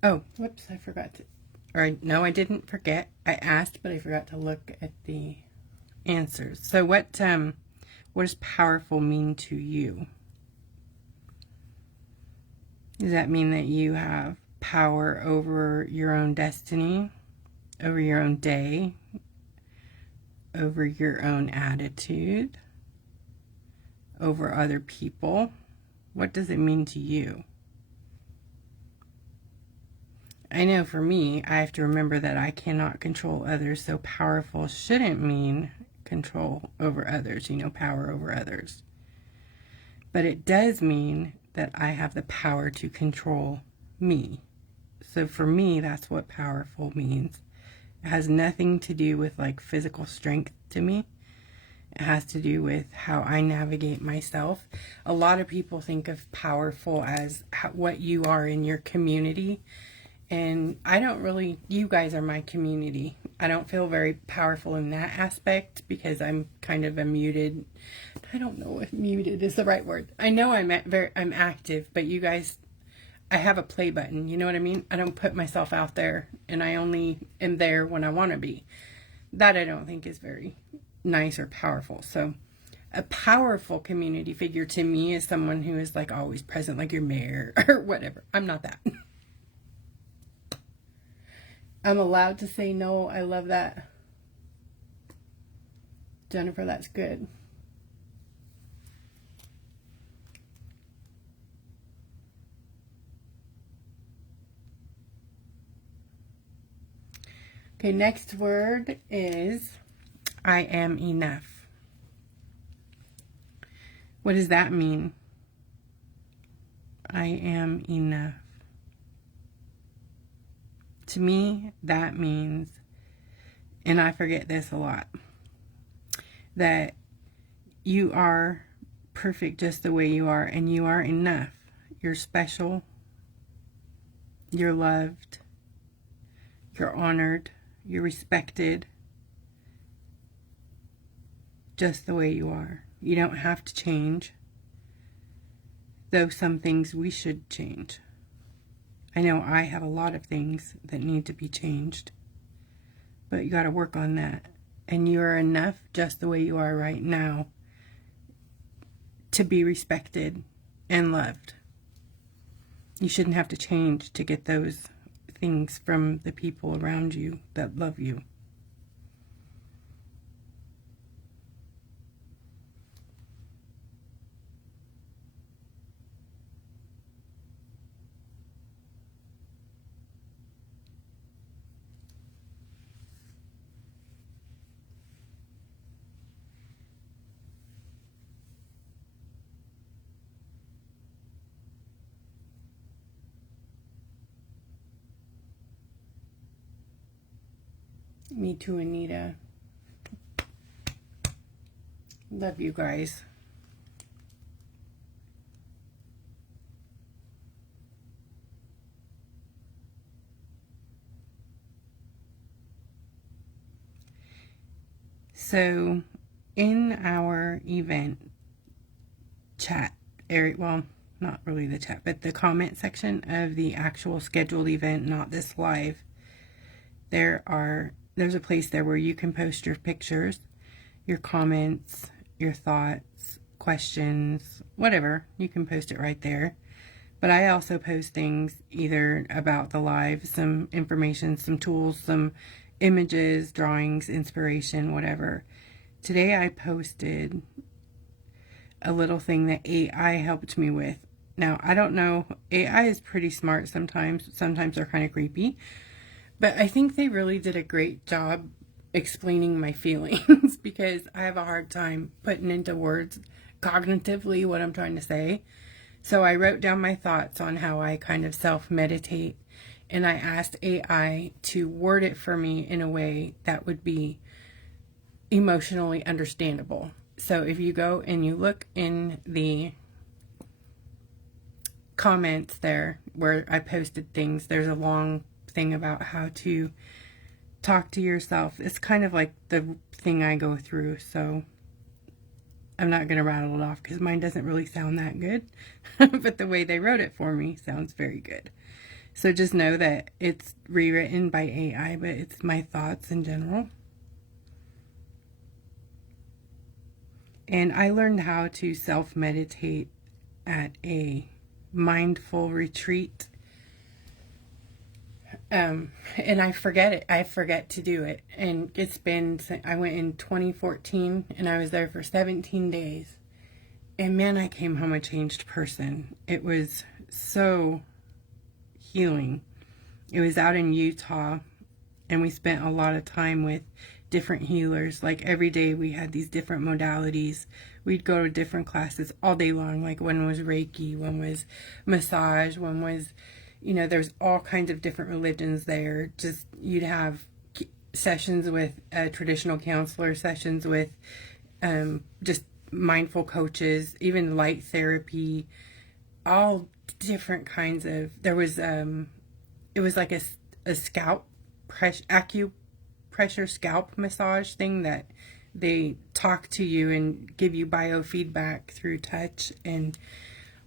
Oh, whoops, I forgot to, or no, I didn't forget. I asked, but I forgot to look at the answers. So what does powerful mean to you? Does that mean that you have power over your own destiny, over your own day, over your own attitude, over other people? What does it mean to you? I know for me, I have to remember that I cannot control others, so powerful shouldn't mean control over others, you know, power over others. But it does mean that I have the power to control me. So for me, that's what powerful means. It has nothing to do with like physical strength to me. It has to do with how I navigate myself. A lot of people think of powerful as what you are in your community. And I don't really, you guys are my community. I don't feel very powerful in that aspect because I'm kind of a muted. I don't know if muted is the right word. I know I'm active, but you guys, I have a play button. You know what I mean? I don't put myself out there, and I only am there when I want to be. That I don't think is very nice or powerful. So a powerful community figure to me is someone who is like always present, like your mayor or whatever. I'm not that. I'm allowed to say no. I love that. Jennifer, that's good. Okay, next word is I am enough. What does that mean? I am enough. To me, that means, and I forget this a lot, that you are perfect just the way you are, and you are enough. You're special. You're loved. You're honored. You're respected. Just the way you are. You don't have to change. Though some things we should change. I know I have a lot of things that need to be changed, but you got to work on that. And you are enough just the way you are right now to be respected and loved. You shouldn't have to change to get those things from the people around you that love you. Me too, Anita. Love you guys. So, in our event chat area, well, not really the chat, but the comment section of the actual scheduled event, not this live, there are there's a place there where you can post your pictures, your comments, your thoughts, questions, whatever. You can post it right there. But I also post things either about the live, some information, some tools, some images, drawings, inspiration, whatever. Today I posted a little thing that AI helped me with. Now, I don't know, AI is pretty smart sometimes. Sometimes they're kind of creepy. But I think they really did a great job explaining my feelings because I have a hard time putting into words cognitively what I'm trying to say. So I wrote down my thoughts on how I kind of self-meditate, and I asked AI to word it for me in a way that would be emotionally understandable. So if you go and you look in the comments there where I posted things, there's a long thing about how to talk to yourself. It's kind of like the thing I go through, so I'm not going to rattle it off because mine doesn't really sound that good. But the way they wrote it for me sounds very good. So just know that it's rewritten by AI, but it's my thoughts in general. And I learned how to self-meditate at a mindful retreat. And I forget it. I forget to do it. And it's been, I went in 2014 and I was there for 17 days. And man, I came home a changed person. It was so healing. It was out in Utah and we spent a lot of time with different healers. Like every day we had these different modalities. We'd go to different classes all day long. Like one was Reiki, one was massage, one was, you know, there's all kinds of different religions there. Just, you'd have sessions with traditional counselor, sessions with just mindful coaches, even light therapy, all different kinds of, there was, it was like a scalp acupressure scalp massage thing that they talk to you and give you biofeedback through touch. And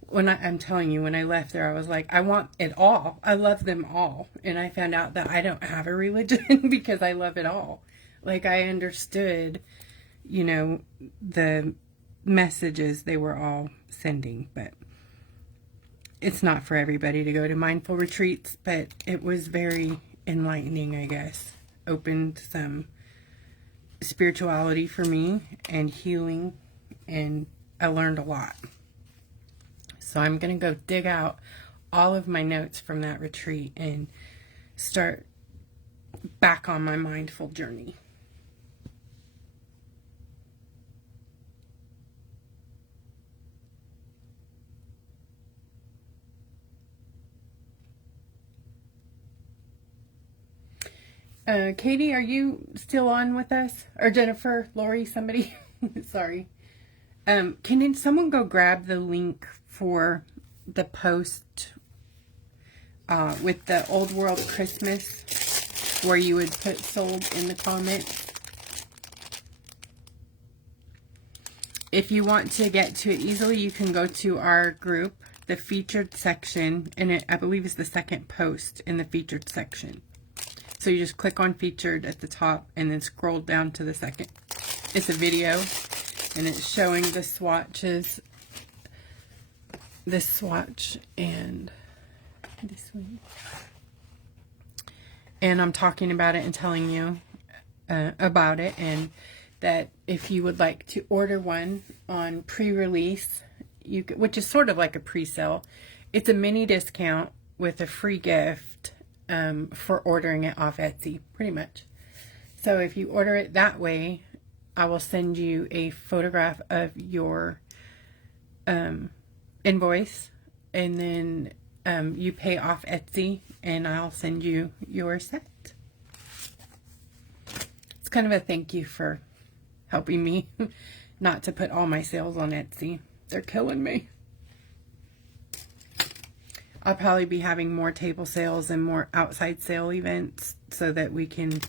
when I'm telling you, when I left there, I was like, I want it all. I love them all. And I found out that I don't have a religion because I love it all. Like I understood, you know, the messages they were all sending, but it's not for everybody to go to mindful retreats, but it was very enlightening, I guess. Opened some spirituality for me and healing, and I learned a lot. So I'm going to go dig out all of my notes from that retreat and start back on my mindful journey. Katie, are you still on with us? Or Jennifer, Lori, somebody? Sorry. Can someone go grab the link for the post with the Old World Christmas where you would put sold in the comments? If you want to get to it easily, you can go to our group, the featured section, and I believe it's the second post in the featured section. So you just click on featured at the top and then scroll down to the second. It's a video and it's showing the swatches, this swatch and this one. And I'm talking about it and telling you about it, and that if you would like to order one on pre-release, you could, which is sort of like a pre-sale, it's a mini discount with a free gift for ordering it off Etsy, pretty much. So if you order it that way, I will send you a photograph of your invoice, and then you pay off Etsy, and I'll send you your set. It's kind of a thank you for helping me not to put all my sales on Etsy. They're killing me. I'll probably be having more table sales and more outside sale events so that we can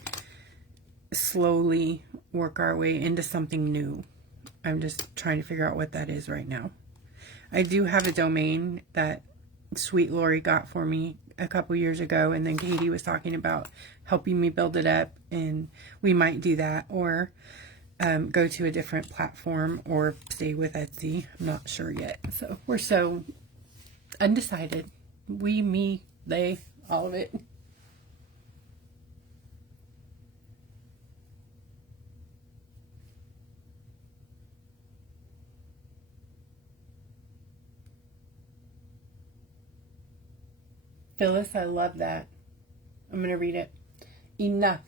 slowly work our way into something new. I'm just trying to figure out what that is right now. I do have a domain that Sweet Lori got for me a couple years ago, and then Katie was talking about helping me build it up, and we might do that, or go to a different platform, or stay with Etsy. I'm not sure yet. So we're so undecided. We, me, they, all of it. Phyllis, I love that. I'm going to read it. Enough.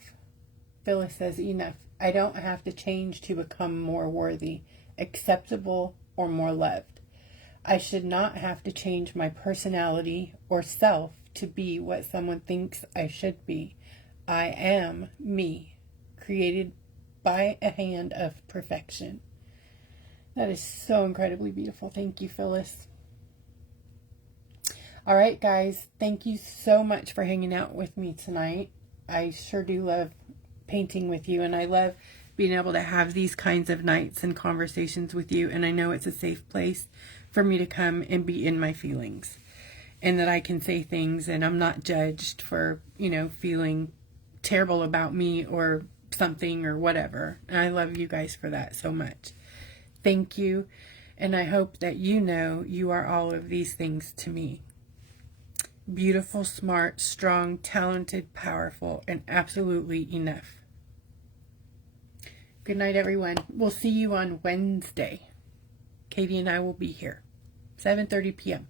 Phyllis says, enough. I don't have to change to become more worthy, acceptable, or more loved. I should not have to change my personality or self to be what someone thinks I should be. I am me, created by a hand of perfection. That is so incredibly beautiful. Thank you, Phyllis. All right, guys, thank you so much for hanging out with me tonight. I sure do love painting with you, and I love being able to have these kinds of nights and conversations with you, and I know it's a safe place for me to come and be in my feelings, and that I can say things and I'm not judged for, feeling terrible about me or something or whatever. And I love you guys for that so much. Thank you, and I hope that you are all of these things to me. Beautiful, smart, strong, talented, powerful, and absolutely enough. Good night, everyone. We'll see you on Wednesday. Katie and I will be here, 7:30 p.m.